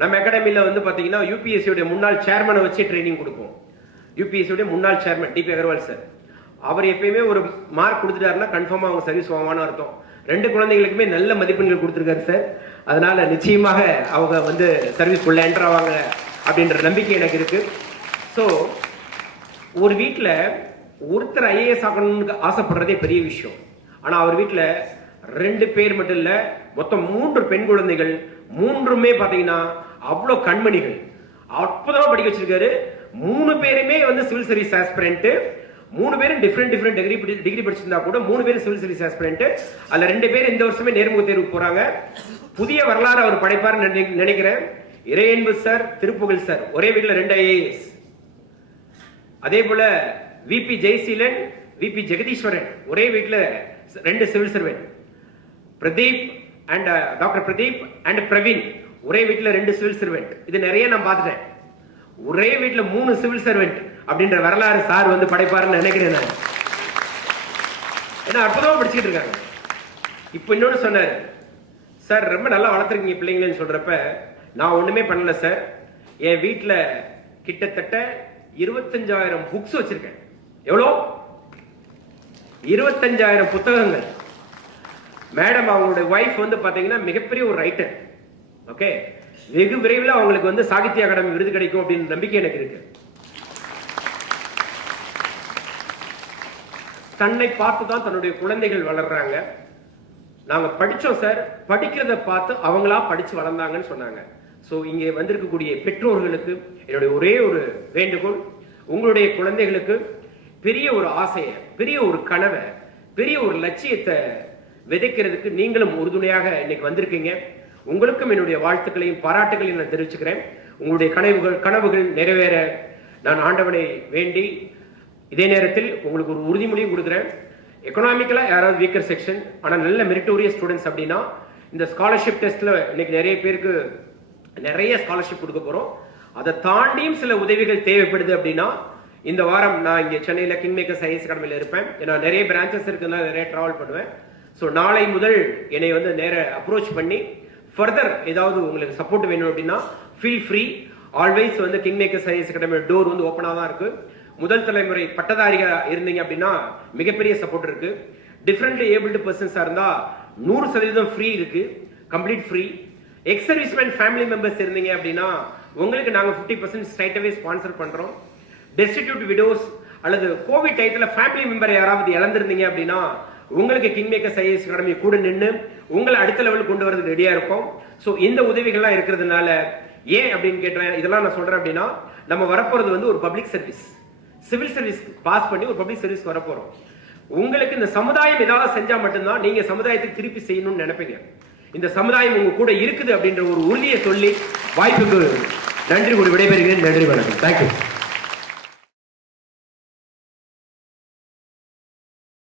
நம்ம அகாடமியில் வந்து பார்த்தீங்கன்னா யூபிஎஸ்சியோட முன்னாள் சேர்மனை வச்சு ட்ரைனிங் கொடுப்போம். யூபிஎஸ்சியோட முன்னாள் சேர்மன் டிபி அகர்வால் சார், அவர் எப்பயுமே ஒரு மார்க் கொடுத்துட்டாருன்னா கன்ஃபார்மாக அவங்க சர்வீஸ் வாங்கன்னு அர்த்தம். 2 குழந்தைகளுக்குமே நல்ல மதிப்பெண்கள் கொடுத்துருக்காரு சார். அதனால நிச்சயமாக அவங்க வந்து சர்வீஸ்க்குள்ள என்டர் ஆவாங்க அப்படின்ற நம்பிக்கை எனக்கு இருக்கு. ஸோ ஒரு வீட்டில் ஒருத்தர் IAS ஆகணும்னு ஆசைப்படுறதே பெரிய விஷயம். ஆனால் அவர் வீட்டில் 2 பேர் மட்டும் இல்லை, மொத்தம் 3 பெண் குழந்தைகள், 3மே பார்த்தீங்கன்னா அவ்வளோ கண்மணிகள், அற்புதமாக படிக்க வச்சிருக்காரு. 3 பேருமே வந்து சிவில் சர்வீஸ் ஆஸ்பிரண்ட். 3 பேரும் டிஃப்ரெண்ட் டிகிரி படிச்சிருந்தா கூட 3 பேரும் சிவில் சர்வீஸ் ஆஸ்பிரண்ட். அதில் 2 பேர் இந்த வருஷமே நேர்முக தேர்வுக்கு போறாங்க. புதிய வரலாறு அவர் படைப்பார் நினைக்கிறேன். இறையன்பு சார், திருப்புகழ் சார் ஒரே வீட்டில் 2 IAS. அதே போல VP ஜெயசீலன், VP ஜெகதீஸ்வரன் ஒரே வீட்டில் 2 civil servant. Pradeep and doctor Pradeep and Praveen ஒரே வீட்டில் 2 சிவில் சர்வெண்ட். இது நிறைய நான் பார்த்துட்டேன். ஒரே வீட்டில் 3 சிவில் சர்வெண்ட் அப்படின்ற வரலாறு சார் வந்து படைப்பாருன்னு நினைக்கிறேன் நான். ஏன்னா அற்புதமா படிச்சுட்டு இருக்காங்க. இப்போ இன்னொன்னு சொன்னார் சார், ரொம்ப நல்லா வளர்த்துருக்கீங்க பிள்ளைங்களேன்னு சொல்றப்ப, நான் ஒண்ணுமே பண்ணல சார். என் வீட்டில் கிட்டத்தட்ட 25,000 புக்ஸ் வச்சிருக்கேன். எவ்வளோ? 25,000 புத்தகங்கள். மேடம் அவங்களுடைய வைஃப் வந்து பாத்தீங்கன்னா மிகப்பெரிய ஒரு ரைட்டர். ஓகே, வெகு விரைவில் அவங்களுக்கு வந்து சாகித்ய அகாடமி விருது கிடைக்கும் அப்படின்னு நம்பிக்கை எனக்கு இருக்கு. தன்னை பார்த்து தான் தன்னுடைய குழந்தைகள் வளர்றாங்க. நாங்க படிச்சோம் சார், படிக்கிறத பார்த்து அவங்களா படிச்சு வளர்ந்தாங்கன்னு சொன்னாங்க. ஸோ இங்கே வந்திருக்கக்கூடிய பெற்றோர்களுக்கு என்னுடைய ஒரே ஒரு வேண்டுகோள், உங்களுடைய குழந்தைகளுக்கு பெரிய ஒரு ஆசையை, பெரிய ஒரு கனவை, பெரிய ஒரு லட்சியத்தை விதைக்கிறதுக்கு நீங்களும் உறுதுணையாக இன்னைக்கு வந்திருக்கீங்க. உங்களுக்கும் என்னுடைய வாழ்த்துக்களையும் பாராட்டுகளையும் நான் தெரிவிச்சுக்கிறேன். உங்களுடைய கனவுகள் நிறைவேற நான் ஆண்டவனை வேண்டி இதே நேரத்தில் உங்களுக்கு ஒரு உறுதிமொழியும் கொடுக்குறேன். எக்கனாமிக்கலா யாராவது வீக்கர் செக்ஷன் ஆனால் நல்ல மெரிட்டோரியஸ் ஸ்டூடெண்ட்ஸ் அப்படின்னா இந்த ஸ்காலர்ஷிப் டெஸ்ட்ல இன்னைக்கு நிறைய பேருக்கு நிறைய ஸ்காலர்ஷிப் கொடுக்க போறோம். அதை தாண்டியும் சில உதவிகள் தேவைப்படுது அப்படின்னா இந்த வாரம் நான் இங்கே சென்னையில் கிங்மேக்கர்ஸ் IAS அகாடமியில் இருப்பேன். ஏன்னா நிறைய பிரான்ச்சஸ் இருக்குன்னா நிறைய டிராவல் பண்ணுவேன். ஸோ நாளை முதல் என்னை வந்து நேர அப்ரோச் பண்ணி ஃபர்தர் ஏதாவது உங்களுக்கு சப்போர்ட் வேணும் அப்படின்னா ஃபீல் ஃப்ரீ. ஆல்வேஸ் வந்து கிங்மேக்கர்ஸ் IAS அகாடமி டோர் வந்து ஓப்பனாக தான் இருக்கு. முதல் தலைமுறை பட்டதாரிగా இருந்தீங்க அப்படின்னா மிகப்பெரிய சப்போர்ட் இருக்கு. டிஃபரெண்ட்லி ஏபிள்டு பர்சன்ஸா இருந்தா 100% ஃப்ரீ இருக்கு, complete free. X serviceman family members இருந்தீங்க அப்படின்னா உங்களுக்கு நாங்க 50% ஸ்ட்ரைட் அவே ஸ்பான்சர் பண்றோம். டெஸ்டிடியூட் விடோஸ் அல்லது கோவிட் டயத்துல ஃபேமிலி மெம்பர் யாராவது இழந்திருந்தீங்க அப்படின்னா உங்களுக்கு கிங்மேக்கர்ஸ் IAS அகாடமி கூட நின்று உங்களை அடுத்த லெவலுக்கு கொண்டு வரதுக்கு ரெடியா இருக்கும். ஸோ இந்த உதவிகள்லாம் இருக்கிறதுனால ஏன் அப்படின்னு கேட்டேன். இதெல்லாம் நான் சொல்றேன் அப்படின்னா நம்ம வரப்போறது வந்து ஒரு public service, civil service pass பண்ணி ஒரு பப்ளிக் சர்வீஸ் வரப்போறோம். உங்களுக்கு இந்த சமுதாயம் ஏதாவது செஞ்சா மட்டும்தான் நீங்க சமுதாயத்துக்கு திருப்பி செய்யணும்னு நினைப்பீங்க. இந்த சமுதாயம் உங்க கூட இருக்குது அப்படின்ற ஒரு உறுதியை சொல்லி வாய்ப்புக்கு நன்றி கூறி விடைபெறுகிறேன். நன்றி, வணக்கம். தேங்க்யூ.